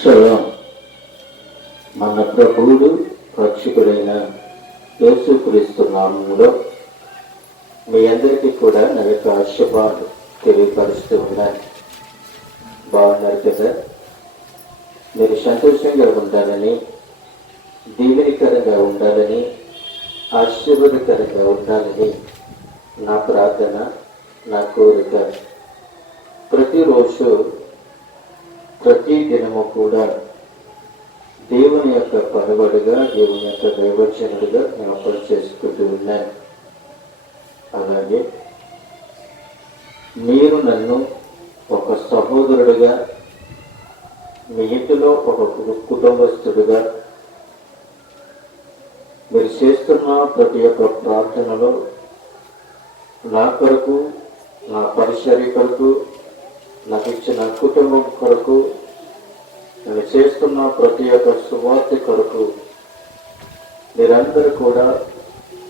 Shalom. మన ప్రభువుడు రక్షకుడైన యేసుక్రీస్తు నామములో మీ అందరికీ కూడా నా యొక్క ఆశీర్వాదాలు తెలియపరుస్తూ ఉన్నాను. బాగున్నారు కదా? మీరు సంతోషంగా ఉండాలని, దీవెనకరంగా ఉండాలని, ఆశీర్వాదకరంగా ఉండాలని నా ప్రార్థన, నా కోరిక. ప్రతిరోజు ప్రతి దినము కూడా దేవుని యొక్క పనుబడిగా, దేవుని యొక్క దైవజనుడిగా జ్ఞాపకం చేసుకుంటూ ఉన్నాను. అలాగే మీరు నన్ను ఒక సహోదరుడిగా, మీ ఇంటిలో ఒక కుటుంబస్తుడిగా మీరు చేస్తున్న ప్రతి ఒక్క ప్రార్థనలో నా కొరకు, నా పరిచర్య కొరకు, నాకు ఇచ్చిన కుటుంబం కొరకు, నేను చేస్తున్న ప్రతి ఒక్క సువార్త కొరకు మీరందరూ కూడా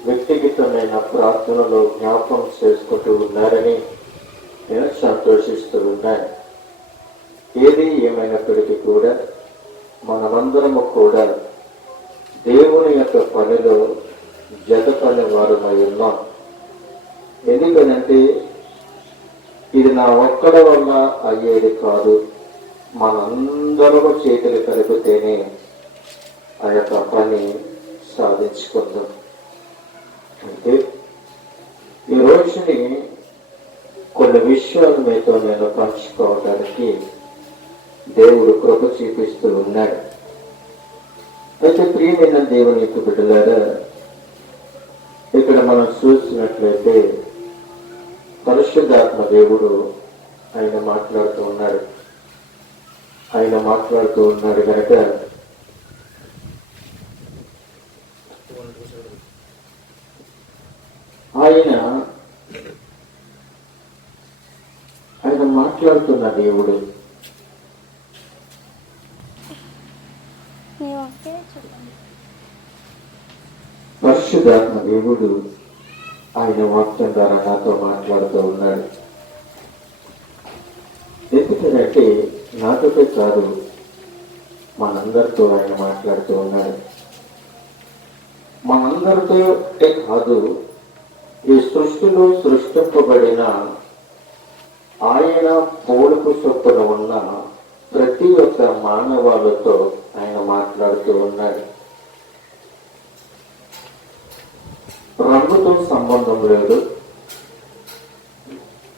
వ్యక్తిగతమైన ప్రార్థనలో జ్ఞాపకం చేసుకుంటూ ఉన్నారని నేను సంతోషిస్తూ ఉన్నాను. ఏది ఏమైనప్పటికీ కూడా మనమందరము కూడా దేవుని యొక్క పనిలో జత పని వారమై ఉన్నాం. ఎందుకనంటే ఇది నా ఒక్కడి వల్ల అయ్యేది కాదు. మనందరూ చేతులు కలిపితేనే ఆ యొక్క పని సాధించుకుందాం. అంటే ఈ రోజుని కొన్ని విషయాలు మీతో నేను పంచుకోవడానికి దేవుడు కృప చూపిస్తూ ఉన్నాడు. అయితే ప్రియమైన దేవుని యొక్క బిడ్డలారా, ఇక్కడ మనం చూసినట్లయితే పరిశుద్ధాత్మ దేవుడు ఆయన మాట్లాడుతూ ఉన్నాడు కనుక ఆయన మాట్లాడుతున్న దేవుడు పరిశుద్ధాత్మ దేవుడు ఆయన వాక్యం ద్వారా నాతో మాట్లాడుతూ ఉన్నాడు. ఎందుకంటే నాతోటే కాదు, మనందరితో ఆయన మాట్లాడుతూ ఉన్నాడు. మనందరితోటే కాదు, ఈ సృష్టిలో సృష్టింపబడిన ఆయన పోలుకు చొప్పున ఉన్న ప్రతి ఒక్క మానవాళితో ఆయన మాట్లాడుతూ ఉన్నాడు. రంగుతో సంబంధం లేదు,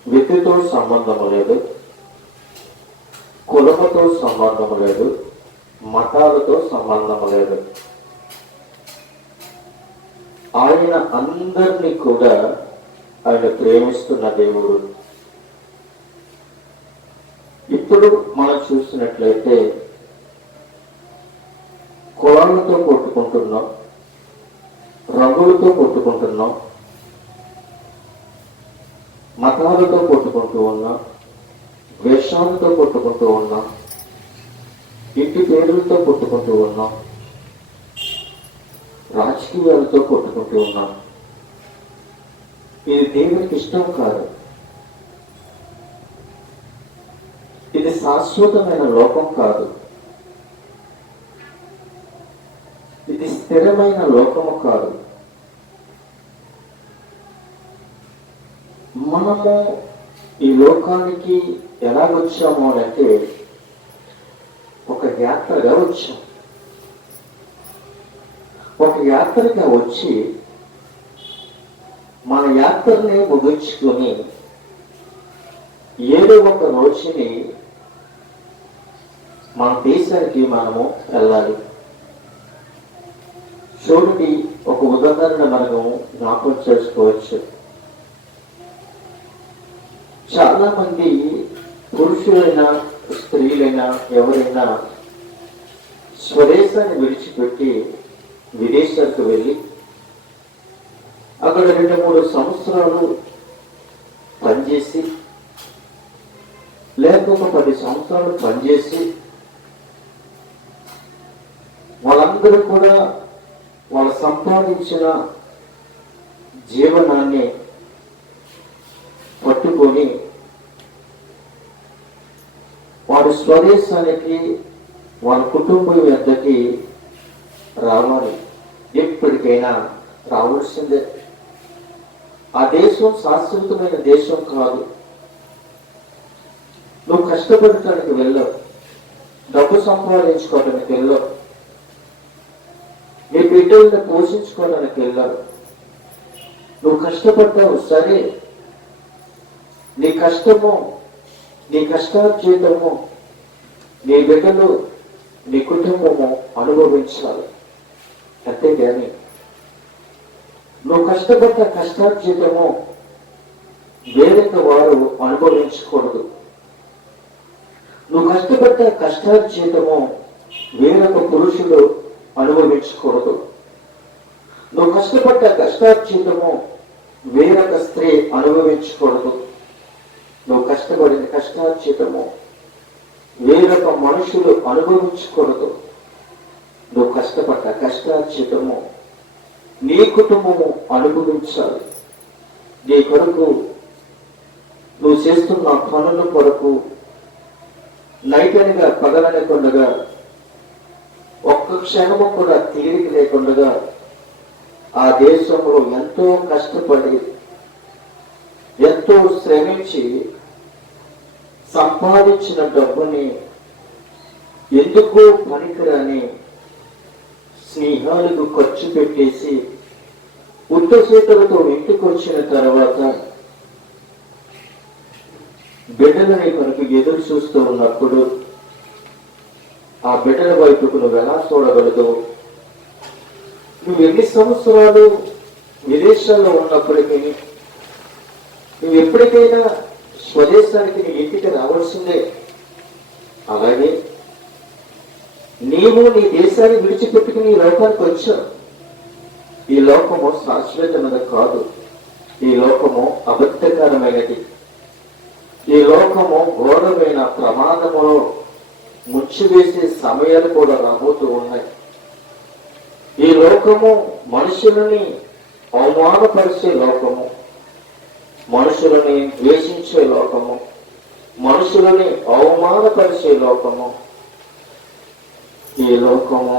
విధితో సంబంధం లేదు, కులముతో సంబంధం లేదు, మతాలతో సంబంధం లేదు. ఆయన అందరినీ కూడా ఆయన ప్రేమిస్తున్న దేవుడు. ఇప్పుడు మనం చూసినట్లయితే కులాలతో కొట్టుకుంటున్నాం, రంగులతో కొట్టుకుంటున్నాం, మతాలతో కొట్టుకుంటూ ఉన్నాం, ద్వేషాలతో కొట్టుకుంటూ ఉన్నాం, ఇంటి పేర్లతో కొట్టుకుంటూ ఉన్నాం, రాజకీయాలతో కొట్టుకుంటూ ఉన్నాం. ఇది దేవునికి ఇష్టం కాదు. ఇది శాశ్వతమైన లోకం కాదు. ఇది స్థిరమైన లోకము కాదు. మనము ఈ లోకానికి ఎలా వచ్చాము అంటే ఒక యాత్రగా వచ్చాం. ఒక యాత్రగా వచ్చి మన యాత్రని ముగించుకొని ఏదో ఒక రోజుని మన దేశానికి మనము వెళ్ళాలి. చూడండి, ఒక ఉదాహరణ మనము జ్ఞాపకం చేసుకోవచ్చు. చాలా మంది పురుషులైనా స్త్రీలైనా ఎవరైనా స్వదేశాన్ని విడిచిపెట్టి విదేశాలకు వెళ్ళి అక్కడ 2-3 సంవత్సరాలు పనిచేసి, లేక ఒక 10 సంవత్సరాలు పనిచేసి, వాళ్ళందరూ కూడా వాళ్ళు సంపాదించిన జీవనాన్ని పట్టుకొని వాడు స్వదేశానికి వాళ్ళ కుటుంబం వద్దకి రావాలి, ఎప్పటికైనా రావాల్సిందే. ఆ దేశం శాశ్వతమైన దేశం కాదు. నువ్వు కష్టపడటానికి వెళ్ళవు, డబ్బు సంపాదించుకోవడానికి వెళ్ళవు, నీ బిడ్డలను పోషించుకోవడానికి వెళ్ళావు. నువ్వు కష్టపడ్డావు సరే, నీ కష్టము, నీ కష్టార్జితము నీ బిడ్డలు, నీ కుటుంబము అనుభవించాలి. అంతేగాని నువ్వు కష్టపడ్డ కష్టార్జితము వేరొక వారు అనుభవించకూడదు. నువ్వు కష్టపడ్డ కష్టార్జితము వేరొక పురుషులు అనుభవించకూడదు. నువ్వు కష్టపడ్డ కష్టార్జితము వేరొక స్త్రీ అనుభవించకూడదు. నువ్వు కష్టపడిన కష్టార్జితము వేరొక మనుషులు అనుభవించకూడదు. నువ్వు కష్టపడ్డ కష్టార్జితము నీ కుటుంబము అనుభవించాలి. నీ కొరకు నువ్వు చేస్తున్న పనుల కొరకు నైట్ అనగా పగలనకుండగా, ఒక్క క్షణము కూడా తీరిక లేకుండా ఆ దేశంలో ఎంతో కష్టపడి ఎంతో శ్రమించి సంపాదించిన డబ్బుని ఎందుకు పనికిరాని స్నేహాలకు ఖర్చు పెట్టేసి ఉత్తసేతులతో ఇంటికి వచ్చిన తర్వాత బిడ్డలని కొరకు ఎదురు చూస్తూ ఉన్నప్పుడు ఆ బిడ్డల వైపుకు నువ్వు ఎలా చూడగలదు? నువ్వు ఎన్ని సంవత్సరాలు విదేశాల్లో ఉన్నప్పటికీ నువ్వు ఎప్పటికైనా స్వదేశానికి నీ ఇంటికి రావాల్సిందే. అలాగే నీవు నీ దేశాన్ని విడిచిపెట్టుకుని ఈ లోకానికి వచ్చావు. ఈ లోకము శాశ్వతమైనది కాదు. ఈ లోకము అబద్ధకరమైనది. ఈ లోకము ఘోరమైన ప్రమాదములో ముచ్చివేసే సమయాలు కూడా రాబోతూ ఉన్నాయి. ఈ లోకము మనుషులని అవమానపరిచే లోకము, మనుషులని ద్వేషించే లోకము, మనుషులని అవమానపరిచే లోకము. ఈ లోకము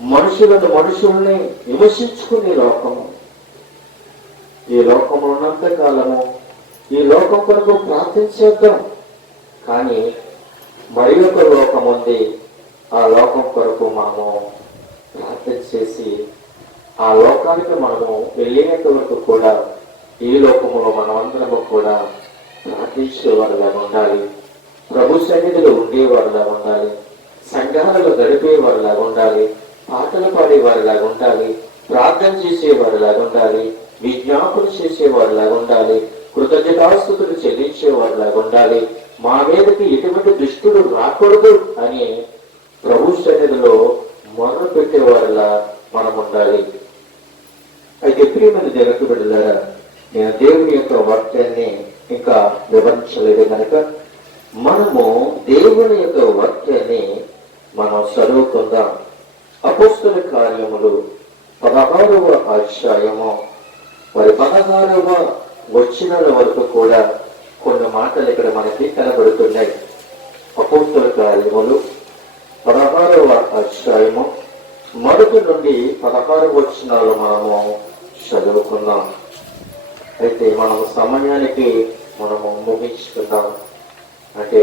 మనుషుల్ని విమర్శించుకునే లోకము. ఈ లోకము ఉన్నంత కాలము ఈ లోకం కొరకు ప్రార్థించేద్దాం. కానీ మరి ఒక లోకం ఉంది. ఆ లోకం కొరకు మనము ప్రార్థన చేసి ఆ లోకానికి మనము వెళ్ళేంత వరకు కూడా ఈ లోకములో మనమందరము కూడా ప్రార్థించేవారులా ఉండాలి. ప్రభు సన్నిధిలో ఉండేవారులా ఉండాలి. సంఘాలలో గడిపేవారులా ఉండాలి. పాటలు పాడేవారులా ఉండాలి. ప్రార్థన చేసేవారులా ఉండాలి. విజ్ఞాపన చేసేవారులా ఉండాలి. కృతజ్ఞతాస్తుతులు చెల్లించేవారులా ఉండాలి. మా మీదకి ఎటువంటి దుష్టుడు రాకూడదు అని ప్రభు సన్నిధిలో మొర్ర పెట్టేవారులా మనం ఉండాలి. అయితే ప్రియమైన దేవుని బిడ్డలారా, నేను దేవుని యొక్క వాక్యాన్ని ఇంకా వివరించలేదు కనుక మనము దేవుని యొక్క వాక్యాన్ని మనం చదువుకుందాం. అపోస్తల కార్యములు 16వ అధ్యాయము మరి 16వ వచనాల వరకు కూడా కొన్ని మాటలు ఇక్కడ మనకి కనబడుతున్నాయి. అపోస్తల కార్యములు 16వ అధ్యాయము 1 నుండి 16 వచనాలు మనము చదువుకుందాం. అయితే మనము సమయానికి మనము ముగించుకుందాం. అంటే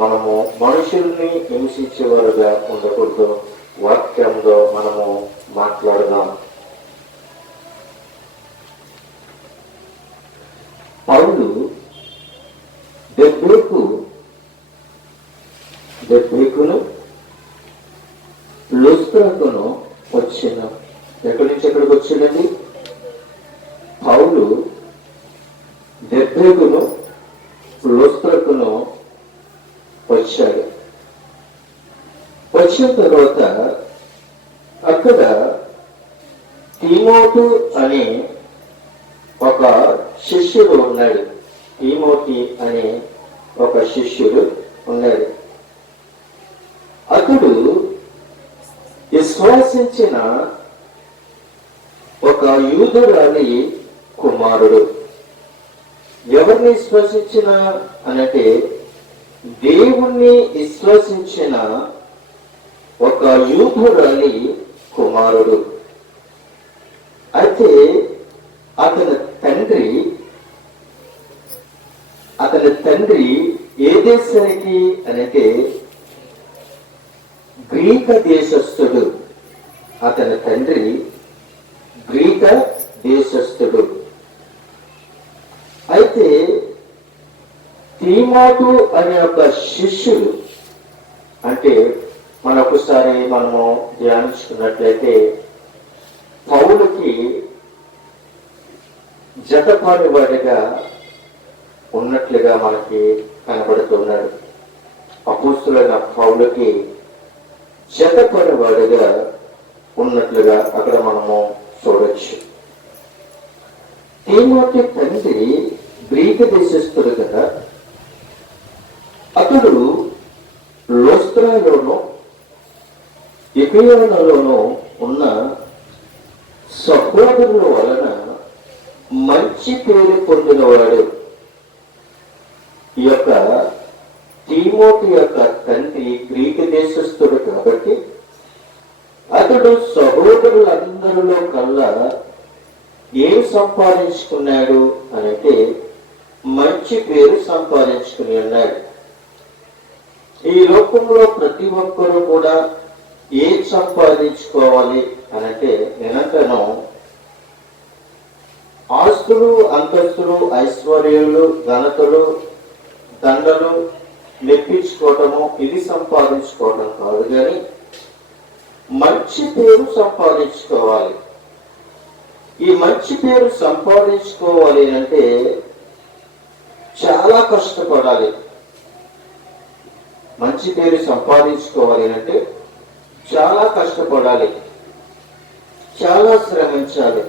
మనము మనుషుల్ని హింసించేవారుగా ఉండకూడదు. వాక్యంలో మనము మాట్లాడదాం. పౌలు దెబ్బేకును లుస్త్రాకును వచ్చిన. ఎక్కడి నుంచి ఎక్కడికి వచ్చిందండి? పౌలు దెబ్బేకును లుస్త్రాకును వచ్చాడు. వచ్చిన తర్వాత అక్కడ తిమోతు అనే ఒక శిష్యుడు ఉన్నాడు. తిమోతి అనే ఒక శిష్యుడు ఉన్నాడు. అతడు విశ్వాసించిన ఒక యూదురాలి కుమారుడు. ఎవరిని విశ్వసించిన అనంటే దేవుణ్ణి విశ్వసించిన ఒక యూదురాలి కుమారుడు. అయితే అతని తండ్రి ఏ దేశానికి అంటే గ్రీక దేశస్థుడు. అతని తండ్రి గ్రీక దేశస్థుడు. అయితే తీమోతు అనే ఒక శిష్యుడు, అంటే మనొకసారి మనము ధ్యానించుకున్నట్లయితే పౌలుకి జతపనివాడిగా ఉన్నట్లుగా మనకి కనబడుతున్నాడు. అపోస్తులైన పౌలుకి జతపనివాడిగా ఉన్నట్లుగా అక్కడ మనము చూడొచ్చు. తీమోతి తండ్రి గ్రీక దేశస్థుడు కదా. అతడు లోస్త్రాలోను ఇకోనియోనులోను ఉన్న సహోదరుల వలన మంచి పేరు పొందినవాడు. ఈ యొక్క తీమోతి యొక్క తండ్రి గ్రీక దేశస్థుడు కాబట్టి అతడు సహోదరులందరిలో కల్లా ఏం సంపాదించుకున్నాడు అంటే మంచి పేరు సంపాదించుకుని ఉన్నాడు. ఈ లోకంలో ప్రతి ఒక్కరూ కూడా ఏం సంపాదించుకోవాలి అనంటే నేనంటాను, ఆస్తులు, అంతస్తులు, ఐశ్వర్యాలు, ఘనతలు, దండలు నెప్పించుకోవటము, ఇది సంపాదించుకోవటం కాదు, కానీ మంచి పేరు సంపాదించుకోవాలి. ఈ మంచి పేరు సంపాదించుకోవాలి అంటే చాలా కష్టపడాలి. మంచి పేరు సంపాదించుకోవాలి అంటే చాలా కష్టపడాలి, చాలా శ్రమించాలి.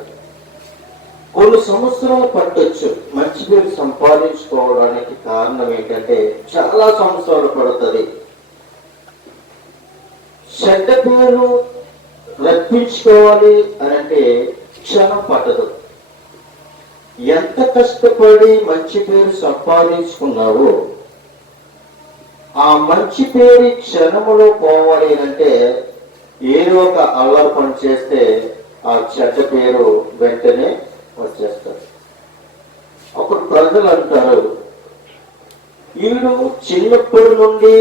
కొన్ని సంవత్సరాలు పట్టొచ్చు మంచి పేరు సంపాదించుకోవడానికి. కారణం ఏంటంటే చాలా సంవత్సరాలు పడుతుంది. చెడ్డ పేరు రప్పించుకోవాలి అనంటే క్షణం పట్టదు. ఎంత కష్టపడి మంచి పేరు సంపాదించుకున్నావో ఆ మంచి పేరు క్షణములో పోవాలి అంటే ఏదో ఒక అల్లరి పని చేస్తే ఆ చెడ్డ పేరు వెంటనే వచ్చేస్తారు. అప్పుడు ప్రజలు అంటారు, వీడు చిన్నప్పటి నుండి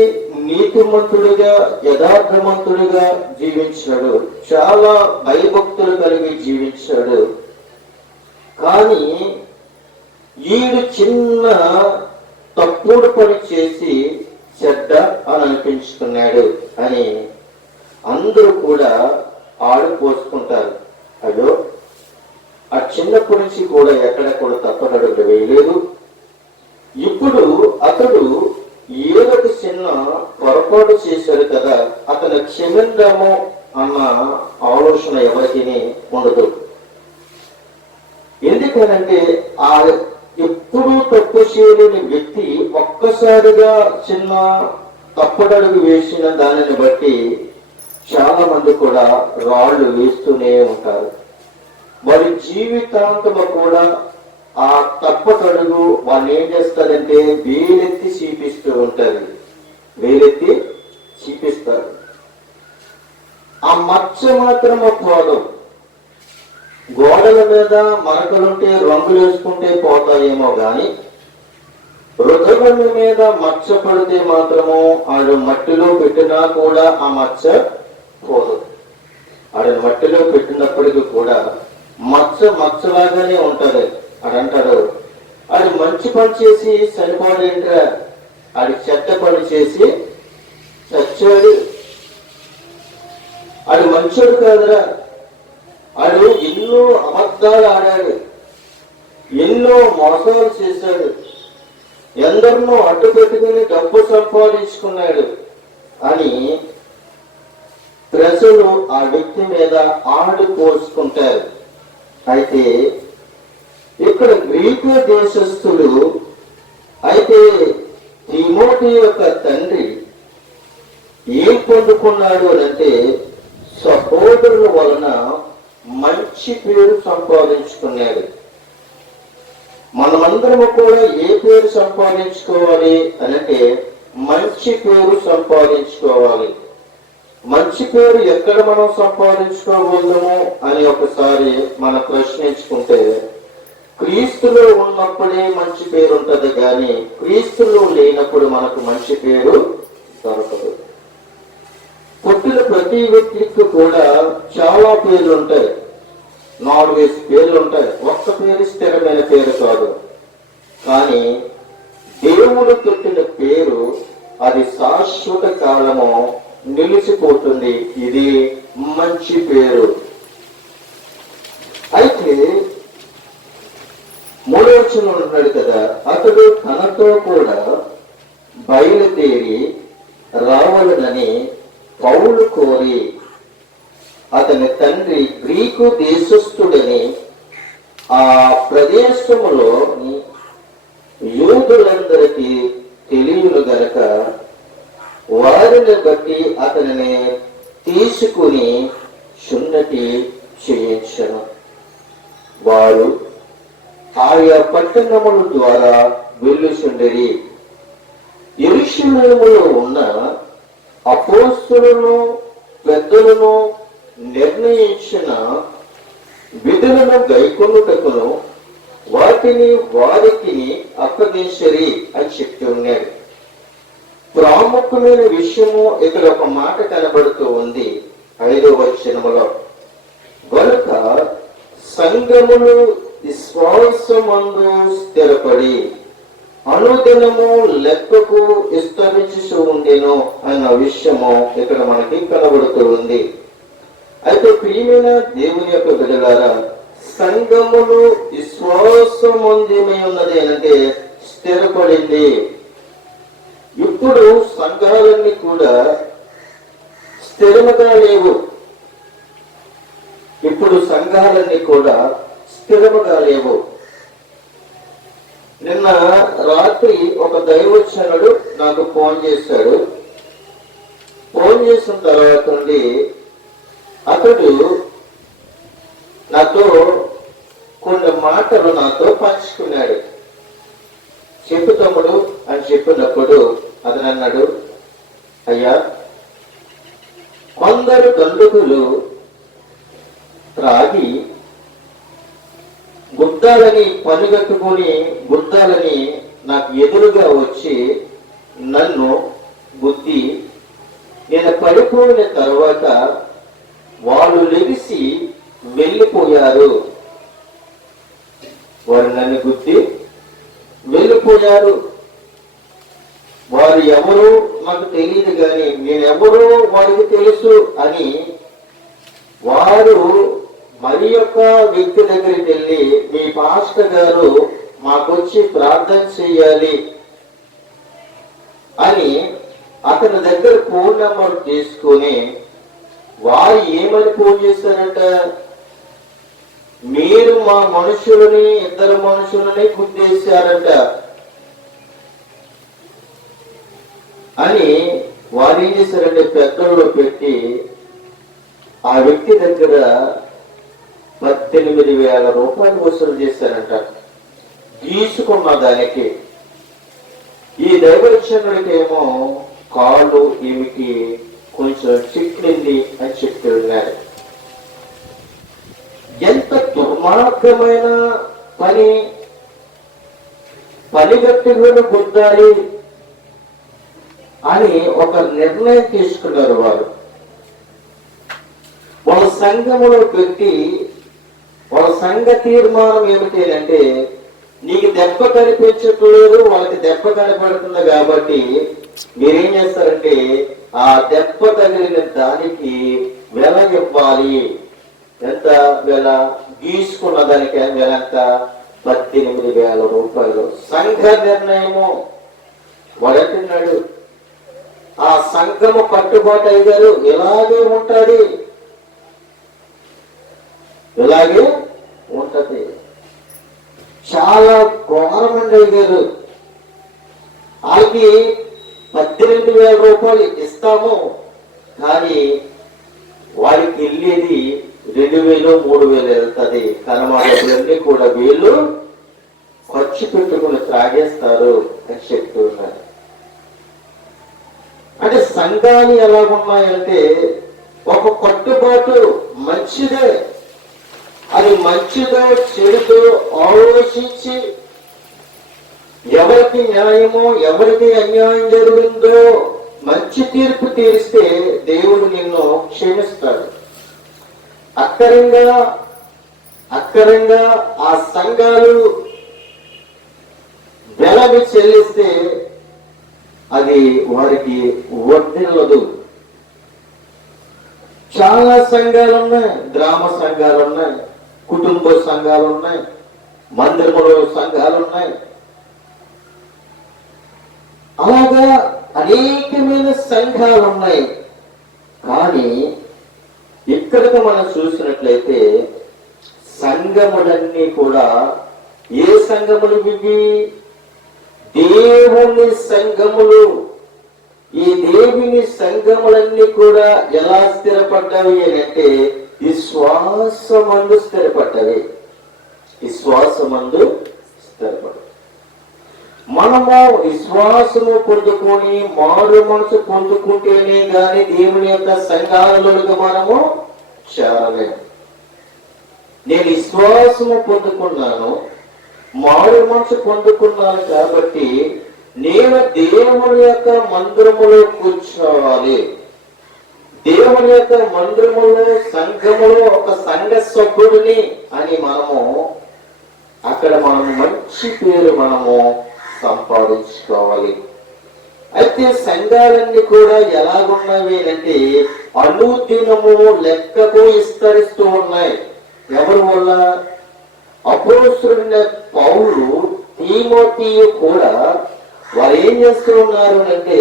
నీతిమంతుడిగా, యథార్థమంతుడిగా జీవించాడు, చాలా భయభక్తులు కలిగి జీవించాడు, కానీ వీడు చిన్న తప్పుడు పని చేసి చెడ్డ అని అనిపించుకున్నాడు అని అందరూ కూడా ఆడిపోసుకుంటారు. అయ్యో, ఆ చిన్నప్పటి నుంచి కూడా ఎక్కడ కూడా తప్పనడుగు వేయలేదు, ఇప్పుడు అతడు ఏదో చిన్న పొరపాటు చేశాడు కదా, అతను క్షమిందాము అన్న ఆలోచన ఎవరికి ఉండదు. ఎందుకనంటే ఆ ఎప్పుడూ తప్పు చేయలేని వ్యక్తి ఒక్కసారిగా చిన్న తప్పడడుగు వేసిన దానిని బట్టి చాలా మంది కూడా రాళ్ళు వేస్తూనే ఉంటారు. వారి జీవితాంతంలో కూడా ఆ తప్పటడుగు వాళ్ళు ఏం చేస్తారంటే వేలెత్తి చీపిస్తూ ఉంటారు, వేలెత్తి చీపిస్తారు. ఆ మచ్చ మాత్రమే పోదు. గోడల మీద మరకలుంటే రంగులు వేసుకుంటే పోతాయేమో గాని హృదయం మీద మచ్చ పడితే మాత్రము ఆడు మట్టిలో పెట్టినా కూడా ఆ మచ్చ పోదు. ఆడు మట్టిలో పెట్టినప్పటికీ కూడా మచ్చ మచ్చలాగానే ఉంటది. ఆడంటాడు, ఆడు మంచి పని చేసి చనిపోడేంట్రా, ఆడి చెడ్డ పని చేసి చచ్చాడు, ఆడు మంచోడు కాదురా, ఆడు ఎన్నో అబద్ధాలు ఆడాడు, ఎన్నో మోసాలు చేశాడు, ఎందరినో అడ్డు పెట్టుకుని డబ్బు సంపాదించుకున్నాడు అని ప్రజలు ఆ వ్యక్తి మీద ఆడిపోసుకుంటారు. అయితే ఇక్కడ గ్రీకు దేశస్థుడు అయితే తిమోతి యొక్క తండ్రి ఏం పొందుకున్నాడు అంటే సహోదరుల వలన మంచి పేరు సంపాదించుకున్నాడు. మనమందరము కూడా ఏ పేరు సంపాదించుకోవాలి అంటే మంచి పేరు సంపాదించుకోవాలి. మంచి పేరు ఎక్కడ మనం సంపాదించుకోగలము అని ఒకసారి మనం ప్రశ్నించుకుంటే, క్రీస్తులో ఉన్నప్పుడే మంచి పేరు ఉంటది కానీ క్రీస్తులో లేనప్పుడు మనకు మంచి పేరు దొరకదు. పుట్టిన ప్రతి వ్యక్తికి కూడా చాలా పేర్లు ఉంటాయి, 4-5 పేర్లు ఉంటాయి. ఒక్క పేరు స్థిరమైన పేరు కాదు. కానీ దేవుడు పెట్టిన పేరు అది శాశ్వత కాలము నిలిచిపోతుంది. ఇది మంచి పేరు. అయితే 3వ వచనంలో ఉన్నాడు కదా, అతడు తనతో కూడా బయలుదేరి రావాలని పౌలు కోరి, అతని తండ్రి గ్రీకు దేశస్థుడని ఆ ప్రదేశములో యూదులందరికీ తెలియను గనక వారిని బట్టి అతనిని తీసుకుని సున్నతి చేయించను. వారు ఆయా పట్టణముల ద్వారా వెళ్ళుచుండిరి. యెరూషలేములో ఉన్న అపోస్తలులను పెద్దలను నిర్ణయించిన విధులను గైకొనుటకును వాటిని వారికి అప్పగించరి అని చెప్తూ ఉన్నాడు. ప్రాముఖ్యమైన విషయము ఇక్కడ ఒక మాట కనబడుతూ ఉంది 5వ వచనములో. గనుక సంఘములు విశ్వాసమందు స్థిరపడి అనుదినము లెక్కకు విస్తరించు ఉండెను అన్న విషయము ఇక్కడ మనకి కనబడుతూ ఉంది. అయితే ప్రియమైన దేవుని యొక్క బిడ్డలారా, సంఘములు విశ్వాసమందేమై ఉన్నది అంటే స్థిరపడింది. ఇప్పుడు సంఘాలన్నీ కూడా స్థిరముగా లేవు. ఇప్పుడు సంఘాలన్నీ కూడా స్థిరముగా లేవు. నిన్న రాత్రి ఒక దైవజనుడు నాకు ఫోన్ చేశాడు. ఫోన్ చేసిన తర్వాత నుండి అతడు నాతో కొన్ని మాటలు నాతో పంచుకున్నాడు. చెప్పు తమ్ముడు అని చెప్పినప్పుడు అతను అన్నాడు, అయ్యా, కొందరు గండుకులు త్రాగి గుద్దాలని పనిగట్టుకుని గుద్దాలని నాకు ఎదురుగా వచ్చి నన్ను గుద్ది నేను పడిపోయిన తర్వాత వాళ్ళు లెగిసి వెళ్ళిపోయారు. వారు నన్ను గుద్ది వెళ్ళిపోయారు. వారు ఎవరు నాకు తెలియదు కానీ నేనెవరో వారికి తెలుసు అని వారు మరి యొక్క వ్యక్తి దగ్గరికి వెళ్ళి, మీ పాస్టర్ గారు మాకొచ్చి ప్రార్థన చెయ్యాలి అని అతని దగ్గర ఫోన్ నెంబర్ తీసుకొని వారు ఏమని ఫోన్ చేశారంట, మీరు మా మనుషులని 2 మనుషులని గుద్దేశారంట అని వారు ఏం చేశారంటే పెద్దల్లో పెట్టి ఆ వ్యక్తి దగ్గర 18,000 రూపాయలు వసూలు చేశారంట గీసుకున్న దానికి. ఈ దైవజనుడికేమో కాళ్ళు ఈమెకి కొంచెం చిక్కింది అని చెప్పి ఉన్నారు. ఎంత దుర్మార్గమైన పనిగట్టులను గుద్దాలి అని ఒక నిర్ణయం తీసుకున్నారు. వారు వాళ్ళ సంఘములో పెట్టి వాళ్ళ సంఘ తీర్మానం ఏమిటి అంటే, నీకు దెబ్బ కనిపించట్లేదు, వాళ్ళకి దెబ్బ కనపడుతుంది కాబట్టి మీరేం చేస్తారంటే ఆ దెబ్బ తగిలిన దానికి వెల ఇవ్వాలి. ఎంత వెల? గీసుకున్న దానికి వెల ఎంత? 18,000 రూపాయలు. సంఘ నిర్ణయము. వాడంటున్నాడు, ఆ సంఘము కట్టుబాటు అయ్యారు ఇలాగే ఉంటుంది, ఇలాగే ఉంటది. చాలా ఘోరమండి అయ్యారు. వాళ్ళకి 18,000 రూపాయలు ఇస్తాము, కానీ వారికి వెళ్ళేది 2,000 3,000 వెళ్తుంది. కనమాడలన్నీ కూడా వీళ్ళు ఖర్చు పెట్టుకుని త్రాగేస్తారు అని చెప్తూ ఉన్నారు. అంటే సంఘాలు ఎలాగున్నాయంటే ఒక కట్టుబాటు మంచిదే, అది మంచిదో చెడుతో ఆలోచించి ఎవరికి న్యాయమో ఎవరికి అన్యాయం జరిగిందో మంచి తీర్పు తీరిస్తే దేవుడు నిన్ను క్షమిస్తాడు. అక్కరంగా ఆ సంఘాలు వెలవి చెల్లిస్తే అది వారికి వర్ధిల్లదు. చాలా సంఘాలు ఉన్నాయి, గ్రామ సంఘాలు ఉన్నాయి, కుటుంబ సంఘాలు ఉన్నాయి, మందిరములో సంఘాలు ఉన్నాయి. అలాగా అనేకమైన సంఘాలు ఉన్నాయి. కానీ ఇక్కడికి మనం చూసినట్లయితే సంఘములన్నీ కూడా ఏ సంఘములు ఇవి? దేవుని సంఘములు. ఈ దేవుని సంఘములన్నీ కూడా ఎలా స్థిరపడ్డాయి అని అంటే విశ్వాసమందు స్థిరపడ్డాయి. విశ్వాసమందు స్థిరపడ్డాయి. మనము విశ్వాసము పొందుకొని మారు మనసు పొందుకుంటేనే గాని దేవుని యొక్క సంఘాలలోకి మనము చేరలేము. నేను విశ్వాసము పొందుకున్నాను, మారు మనసు పొందుకున్నాను కాబట్టి నేను దేవుని యొక్క మందిరములో కూర్చోవాలి. దేవుని యొక్క మందిరములో సంఘములో ఒక సంఘ సభ్యుడిని అని మనము అక్కడ మంచి పేరు మనము సంపాదించుకోవాలి. అయితే సంఘాలన్నీ కూడా ఎలాగున్నవి అంటే అనుదినము లెక్కకు విస్తరిస్తూ ఉన్నాయి. ఎవరి వల్ల? అపోస్తలుడైన పౌలు, తీమోతియు కూడా వారు ఏం చేస్తూ ఉన్నారు అంటే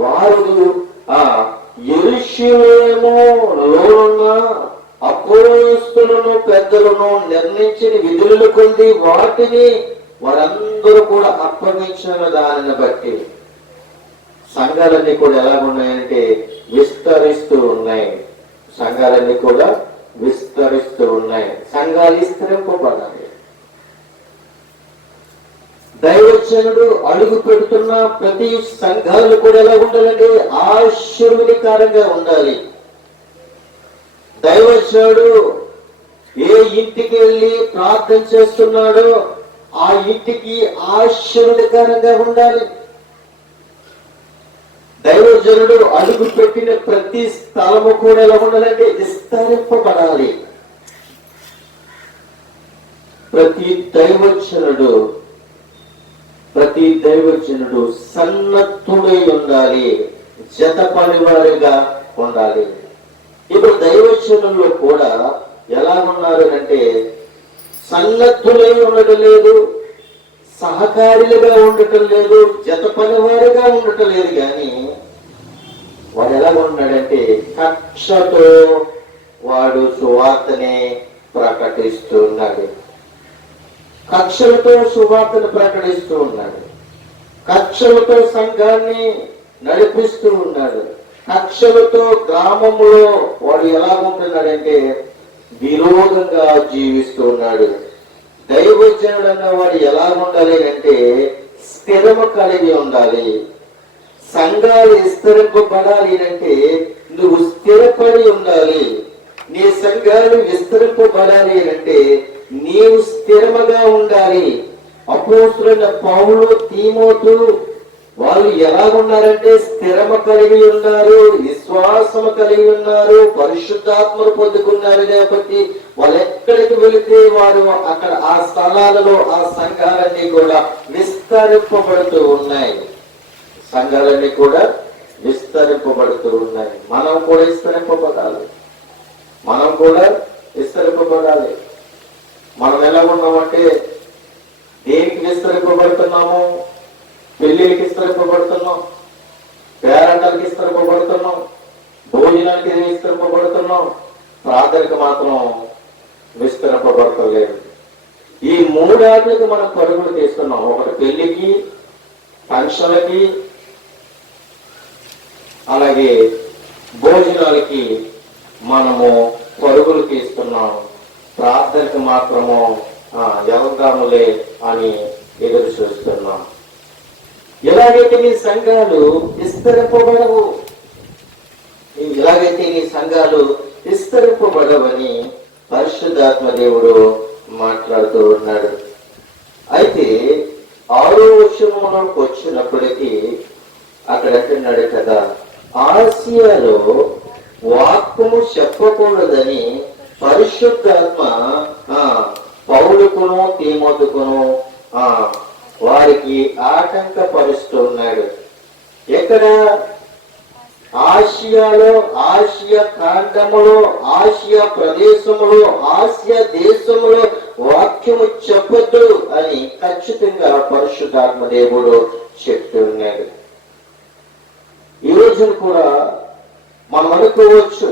వారు యెరూషలేములోనున్న అపోస్తలులను పెద్దలను నిర్ణయించిన విధులను కొద్ది వాటిని వారందరూ కూడా అప్పగించిన దానిని బట్టి సంఘాలన్నీ కూడా ఎలాగున్నాయంటే విస్తరిస్తూ ఉన్నాయి. సంఘాలన్నీ కూడా విస్తరిస్తూ ఉన్నాయి. సంఘాలు విస్తరింపబడాలి. దైవజనుడు అడుగు పెడుతున్న ప్రతి సంఘాలు కూడా ఎలా ఉండాలంటే ఆశీర్వదకరంగా ఉండాలి. దైవజనుడు ఏ ఇంటికి వెళ్ళి ప్రార్థన చేస్తున్నాడో ఆ ఇంటికి ఆశీర్వదకరంగా ఉండాలి. దైవజనుడు అడుగు పెట్టిన ప్రతి స్థలము కూడా ఎలా ఉండాలంటే విస్తరింపబడాలి. ప్రతి దైవజనుడు సన్నద్ధుడై ఉండాలి, జత పనివారిగా ఉండాలి. ఇప్పుడు దైవజనుల్లో కూడా ఎలా ఉన్నారు అంటే సన్నద్ధులై ఉండటం లేదు, సహకారులుగా ఉండటం లేదు, జత పనివారిగా ఉండటం లేదు. కానీ వాడు ఎలా ఉన్నాడంటే కక్షతో వాడు సువార్తనే ప్రకటిస్తూ ఉన్నాడు. కక్షలతో సువార్తను ప్రకటిస్తూ ఉన్నాడు. కక్షలతో సంఘాన్ని నడిపిస్తూ ఉన్నాడు. కక్షలతో గ్రామంలో వాడు ఎలా ఉంటున్నాడంటే విరోధంగా జీవిస్తూ ఉన్నాడు. దైవజనుడు అన్న వాడు ఎలా ఉండాలి అంటే స్థిరము కలిగి ఉండాలి. సంఘాలు విస్తరింపబడాలి అంటే నువ్వు స్థిరపడి ఉండాలి. నీ సంఘాలు విస్తరింపబడాలి అంటే నీవు స్థిరముగా ఉండాలి. అపోస్తలుడైన పౌలు, తీమోతు వాళ్ళు ఎలా ఉన్నారంటే స్థిరమ కలిగి ఉన్నారు, విశ్వాసము కలిగి ఉన్నారు, పరిశుద్ధాత్మను పొందుకున్నారు. కాబట్టి వాళ్ళు ఎక్కడికి వెళితే వారు అక్కడ ఆ స్థలాలలో ఆ సంఘాలన్నీ కూడా విస్తరింపబడుతూ ఉన్నాయి. సంఘాలన్నీ కూడా విస్తరింపబడుతూ ఉన్నాయి. మనం కూడా విస్తరింపబడాలి. మనం ఎలా ఉన్నామంటే దేనికి విస్తరింపబడుతున్నాము? పెళ్లికి విస్తరింపబడుతున్నాం, పేరంటాలకి విస్తరింపబడుతున్నాం, భోజనానికి విస్తరింపబడుతున్నాం, ప్రార్థనకి మాత్రం విస్తరింపబడతలేదు. ఈ మూడాట్లకి మనం పరుగులు తీస్తున్నాం. ఒకటి పెళ్లికి, ఫంక్షన్లకి, అలాగే భోజనాలకి మనము పరుగులు తీస్తున్నాం. ప్రార్థనకి మాత్రము ఎవదాములే అని ఎదురు చూస్తున్నాం. ఎలాగైతే ఈ సంఘాలు విస్తరింపబడవు. ఇలాగైతే నీ సంఘాలు విస్తరింపబడవని పరిశుద్ధాత్మ దేవుడు మాట్లాడుతూ ఉన్నాడు. అయితే 6వ వచనంలోకి వచ్చినప్పటికీ అక్కడ అంటున్నాడు కదా, ఆసియాలో వాక్యము చెప్పకూడదని పరిశుద్ధాత్మ పౌలుకును తీమోతుకును వారికి ఆటంకపరుస్తూ ఉన్నాడు. ఎక్కడ? ఆసియాలో, ఆసియా ఖండములో, ఆసియా ప్రదేశములో, ఆసియా దేశంలో వాక్యము చెప్పొద్దు అని ఖచ్చితంగా పరిశుద్ధాత్మ దేవుడు చెప్తున్నాడు. ఈ రోజున కూడా మనం అనుకోవచ్చు,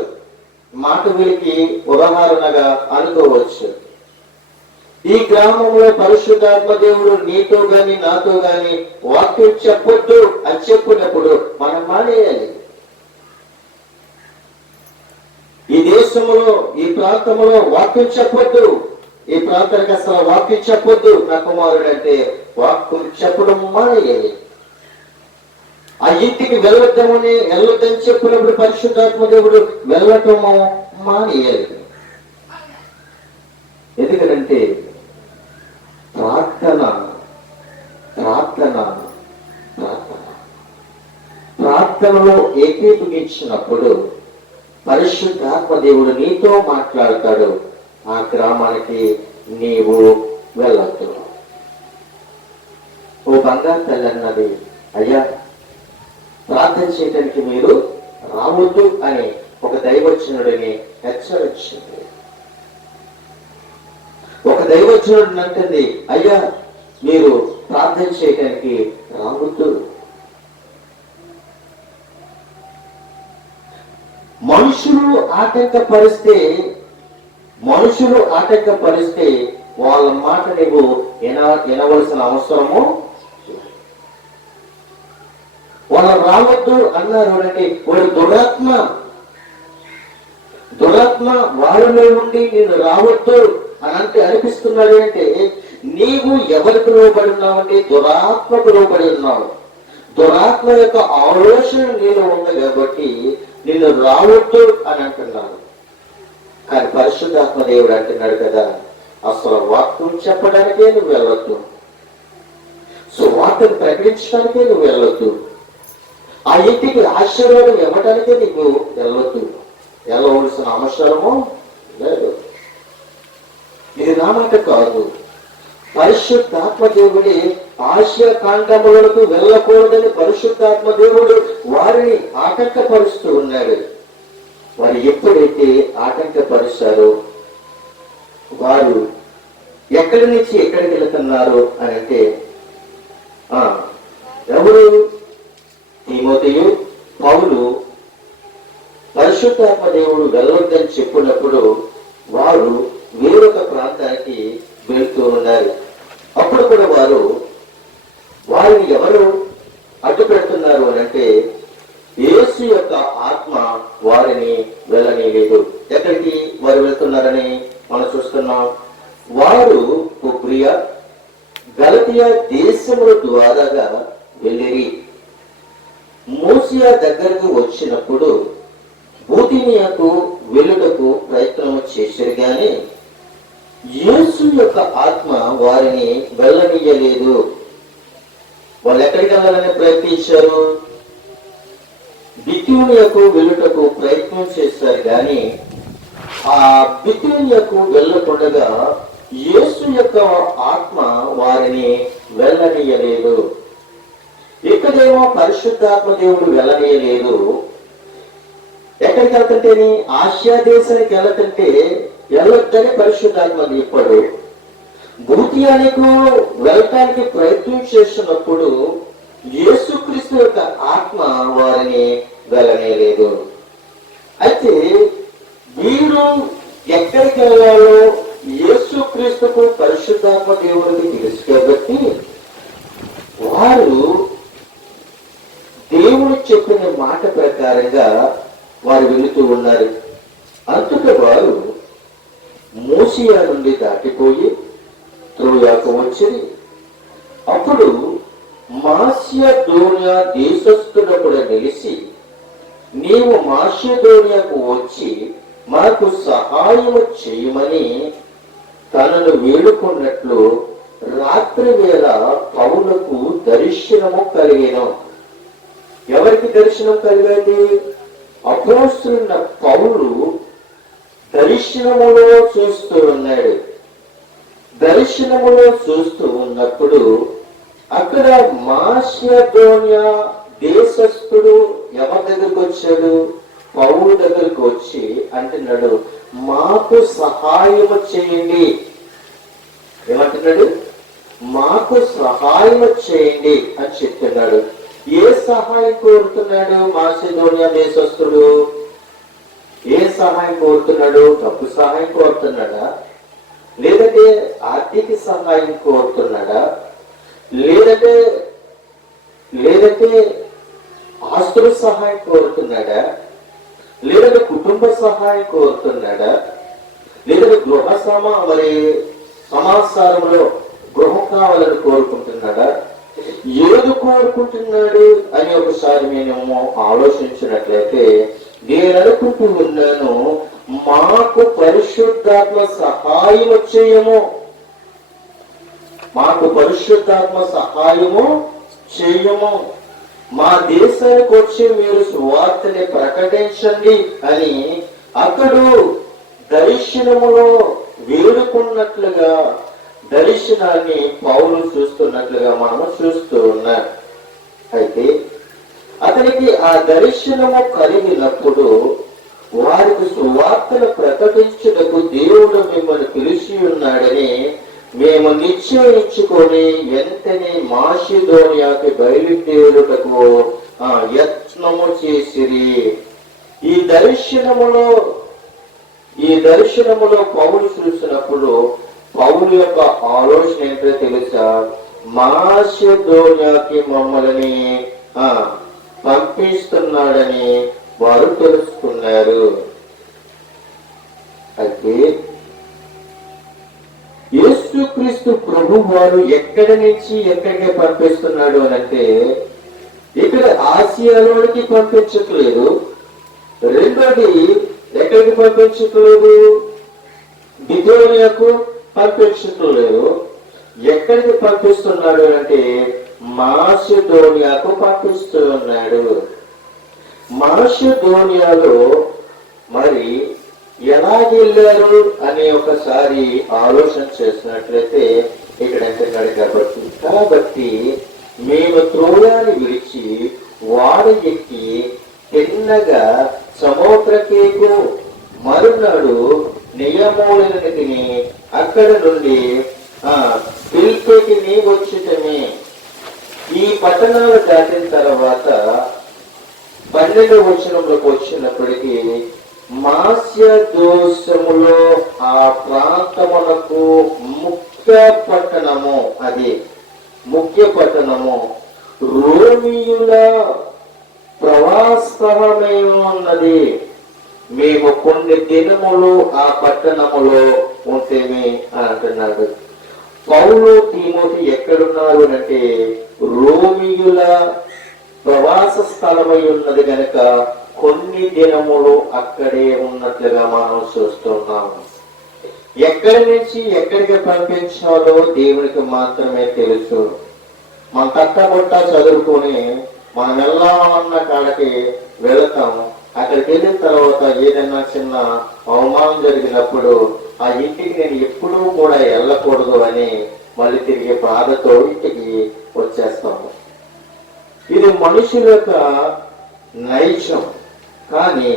మాట వీరికి ఉదాహరణగా అనుకోవచ్చు, ఈ గ్రామంలో పరిశుద్ధాత్మ దేవుడు నీతో గాని నాతో గాని వాక్యం చెప్పొద్దు అని చెప్పినప్పుడు మనం మానేయాలి. ఈ దేశంలో, ఈ ప్రాంతంలో వాక్యం చెప్పొద్దు, ఈ ప్రాంతానికి అసలు వాక్యం చెప్పొద్దు నా కుమారుడు అంటే వాక్యం చెప్పడం మానేయాలి. ఆ ఇంటికి వెళ్ళొద్దని చెప్పినప్పుడు పరిశుద్ధాత్మ దేవుడు వెళ్ళటము మానేయాలి. ఎందుకంటే ప్రార్థన ప్రార్థన ప్రార్థన ప్రార్థనలో ఏకీభవించినప్పుడు పరిశుద్ధాత్మ దేవుడు నీతో మాట్లాడతాడు. ఆ గ్రామానికి నీవు వెళ్ళొద్దు. ఓ బంగారు తల్లి అన్నది, అయ్యా ప్రార్థన చేయడానికి మీరు రావద్దు అని ఒక దైవజనుడిని హెచ్చరించింది. ఒక దైవజనుడిని అంటుంది, అయ్యా మీరు ప్రార్థన చేయడానికి రావద్దు. మనుషులు ఆటంకపరిస్తే వాళ్ళ మాట నీవు వినవలసిన అవసరము. వాళ్ళు రావద్దు అన్నారు అంటే వాడు దురాత్మ వారిలో ఉండి నేను రావద్దు అని అంటే అనిపిస్తున్నాడు. అంటే నీవు ఎవరికి లోబడి ఉన్నావంటే దురాత్మకు లోబడి ఉన్నావు. దురాత్మ యొక్క ఆలోచన నీలో ఉంది కాబట్టి నిన్ను రావద్దు అని అంటున్నాను. కానీ పరిశుద్ధాత్మ దేవుడు అంటున్నాడు కదా, అసలు వాక్యం చెప్పడానికే నువ్వు వెళ్ళొద్దు, వాక్యం ప్రకటించడానికే నువ్వు వెళ్ళొద్దు, ఆ ఇంటికి ఆశీర్వాదం ఇవ్వడానికే నీకు వెళ్ళొద్దు, వెళ్ళవలసిన అవసరము లేదు. ఇది నా మాట కాదు. పరిశుద్ధాత్మ దేవుడి ఆసియా ఖండములకు వెళ్ళకూడదని పరిశుద్ధాత్మ దేవుడు వారిని ఆటంకపరుస్తూ ఉన్నాడు. వారు ఎప్పుడైతే ఆటంకపరుస్తారో వారు ఎక్కడి నుంచి ఎక్కడికి వెళుతున్నారు అని అంటే ఎవరు? తీమోతేయు, పౌలు పరిశుద్ధాత్మ దేవుడు వెళ్ళొద్దని చెప్పినప్పుడు వారు వేరొక ప్రాంతానికి వెళ్తూ ఉన్నారు. అప్పుడు కూడా వారిని ఎవరు అడ్డు పెడుతున్నారు అని అంటే యేసు యొక్క ఆత్మ వారిని వెళ్ళనీయలేదు. ఎక్కడికి వారు వెళ్తున్నారని మనం చూస్తున్నాం. వారు ఉబ్రియా, గలతియా దేశముల ద్వారాగా వెళ్ళిరి. మూసియా దగ్గరకు వచ్చినప్పుడు బూతినియాకు వెళ్ళుటకు ప్రయత్నం చేశారు, కానీ యేసు యొక్క ఆత్మ వారిని వెళ్ళనీయలేదు. వాళ్ళు ఎక్కడికి వెళ్ళాలని ప్రయత్నించారు? బితూనియాకు వెళ్ళుటకు ప్రయత్నం చేశారు, కానీ ఆ బితూనియాకు వెళ్ళకుండా యేసు యొక్క ఆత్మ వారిని వెళ్ళనీయలేదు. ఇక్కడేమో పరిశుద్ధాత్మ దేవుడు వెళ్ళనీయలేదు. ఎక్కడికి వెళ్తుంటేని ఆసియా దేశానికి వెళ్ళొద్దని పరిశుద్ధాత్మ చెప్పాడు. బూతియానికి వెళ్ళటానికి ప్రయత్నం చేస్తున్నప్పుడు యేసుక్రీస్తు యొక్క ఆత్మ వారిని వెళ్ళనేలేదు. అయితే వీరు ఎక్కడికి వెళ్ళాలో యేసుక్రీస్తుకు పరిశుద్ధాత్మ దేవుడికి తెలుసు కాబట్టి వారు దేవుడు చెప్పిన మాట ప్రకారంగా వారు వెళుతూ ఉన్నారు. అంతటా వారు మూసియా నుండి దాటిపోయి త్రోయాకు వచ్చి అప్పుడు మాసిదోనియ దేశస్థుడొకడు నిలిచి, నీవు మాసిదోనియకు వచ్చి మాకు సహాయము చేయమని తనను వేడుకున్నట్లు రాత్రి వేళ పౌలకు దర్శనము కలిగెను. ఎవరికి దర్శనం కలిగేది? అపోస్తలుడైన పౌలు దర్శనములో చూస్తూ ఉన్నాడు. దర్శనములో చూస్తూ ఉన్నప్పుడు అక్కడ మాసిదోనియ దేశస్థుడు ఎవరి దగ్గరకు వచ్చాడు? పౌలు దగ్గరకు వచ్చి అంటున్నాడు, మాకు సహాయం చేయండి. ఏమంటున్నాడు? మాకు సహాయం చేయండి అని చెప్తున్నాడు. ఏ సహాయం కోరుతున్నాడు మాసిదోనియ దేశస్థుడు? ఏ సహాయం కోరుతున్నాడు? డబ్బు సహాయం కోరుతున్నాడా? లేదంటే ఆర్థిక సహాయం కోరుతున్నాడా? లేదంటే ఆస్తుల సహాయం కోరుతున్నాడా? లేదంటే కుటుంబ సహాయం కోరుతున్నాడా? లేదంటే మరి సమాచారంలో గృహం కావాలని కోరుకుంటున్నాడా? ఏది కోరుకుంటున్నాడు అని ఒకసారి నేను ఆలోచించినట్లయితే నేను అనుకుంటూ ఉన్నాను, మాకు పరిశుద్ధాత్మ సహాయం చేయము, మాకు పరిశుద్ధాత్మ సహాయము చేయము, మా దేశానికి వచ్చి మీరు సువార్తని ప్రకటించండి అని అతడు దర్శనములో వేడుకున్నట్లుగా దర్శనాన్ని పౌలు చూస్తున్నట్లుగా మనము చూస్తూ ఉన్నాం. అయితే అతనికి ఆ దర్శనము కలిగినప్పుడు వారికి సువార్తను ప్రకటించుటకు దేవుడు మిమ్మల్ని పిలిచి ఉన్నాడని మేము నిశ్చయించుకొని వెంటనే మాసిదోనియాకి బయలుదేరుటకు యత్నము చేసిరి. ఈ దర్శనములో పౌలు చూసినప్పుడు పౌలు యొక్క ఆలోచన ఏంటో తెలుసా? మాసిదోనియాకి మమ్మల్ని పంపిస్తున్నాడని వారు తెలుసుకున్నారు. అయితే యేసుక్రీస్తు ప్రభు వారు ఎక్కడి నుంచి ఎక్కడికి పంపిస్తున్నాడు అని అంటే, ఇక్కడ ఆసియాలోనికి పంపించట్లేదు. రెండోది ఎక్కడికి పంపించట్లేదు? బిథోనియాకు పంపించట్లేదు. ఎక్కడికి పంపిస్తున్నాడు అంటే మాసిదోనియాకు పంపిస్తూ ఉన్నాడు. మాసిదోనియాలో మరి ఎలా వెళ్ళారు అని ఒకసారి ఆలోచన చేసినట్లయితే ఇక్కడ అంటున్నాడు కాబట్టి మేము త్రోయాన్ని విడిచి వాడు ఎక్కి తిన్నగా సముద్రకేకు మరునాడు నియమూలని తిని అక్కడ నుండి పిల్పేకి నీ వచ్చితమే. ఈ పట్టణాలు దాటిన తర్వాత 12వ వచనంలోకి వచ్చినప్పటికీ మాసిదోనియలో ఆ ప్రాంతమునకు ముఖ్య పట్టణము రోమియుల ప్రవాసమై ఉన్నది. మేము కొన్ని దినములు ఆ పట్టణములో ఉంటేమి అని అంటున్నాడు. పౌలు తిమోతి ఎక్కడున్నారు అంటే రోమియుల ప్రవాస స్థలమై ఉన్నది కనుక కొన్ని దినములు అక్కడే ఉన్నట్లుగా మనం చూస్తున్నాము. ఎక్కడి నుంచి ఎక్కడికి పంపించాలో దేవునికి మాత్రమే తెలుసు. మనం తట్టబొట్ట చదువుకొని మనం వెళ్ళామన్న కాడికి వెళతాము. అక్కడికి వెళ్ళిన తర్వాత ఏదైనా చిన్న అవమానం జరిగినప్పుడు ఆ ఇంటికి నేను ఎప్పుడూ కూడా వెళ్ళకూడదు అని మళ్ళీ తిరిగి బాధతో ఇంటికి వచ్చేస్తాము. ఇది మనుషుల యొక్క నైజం. కానీ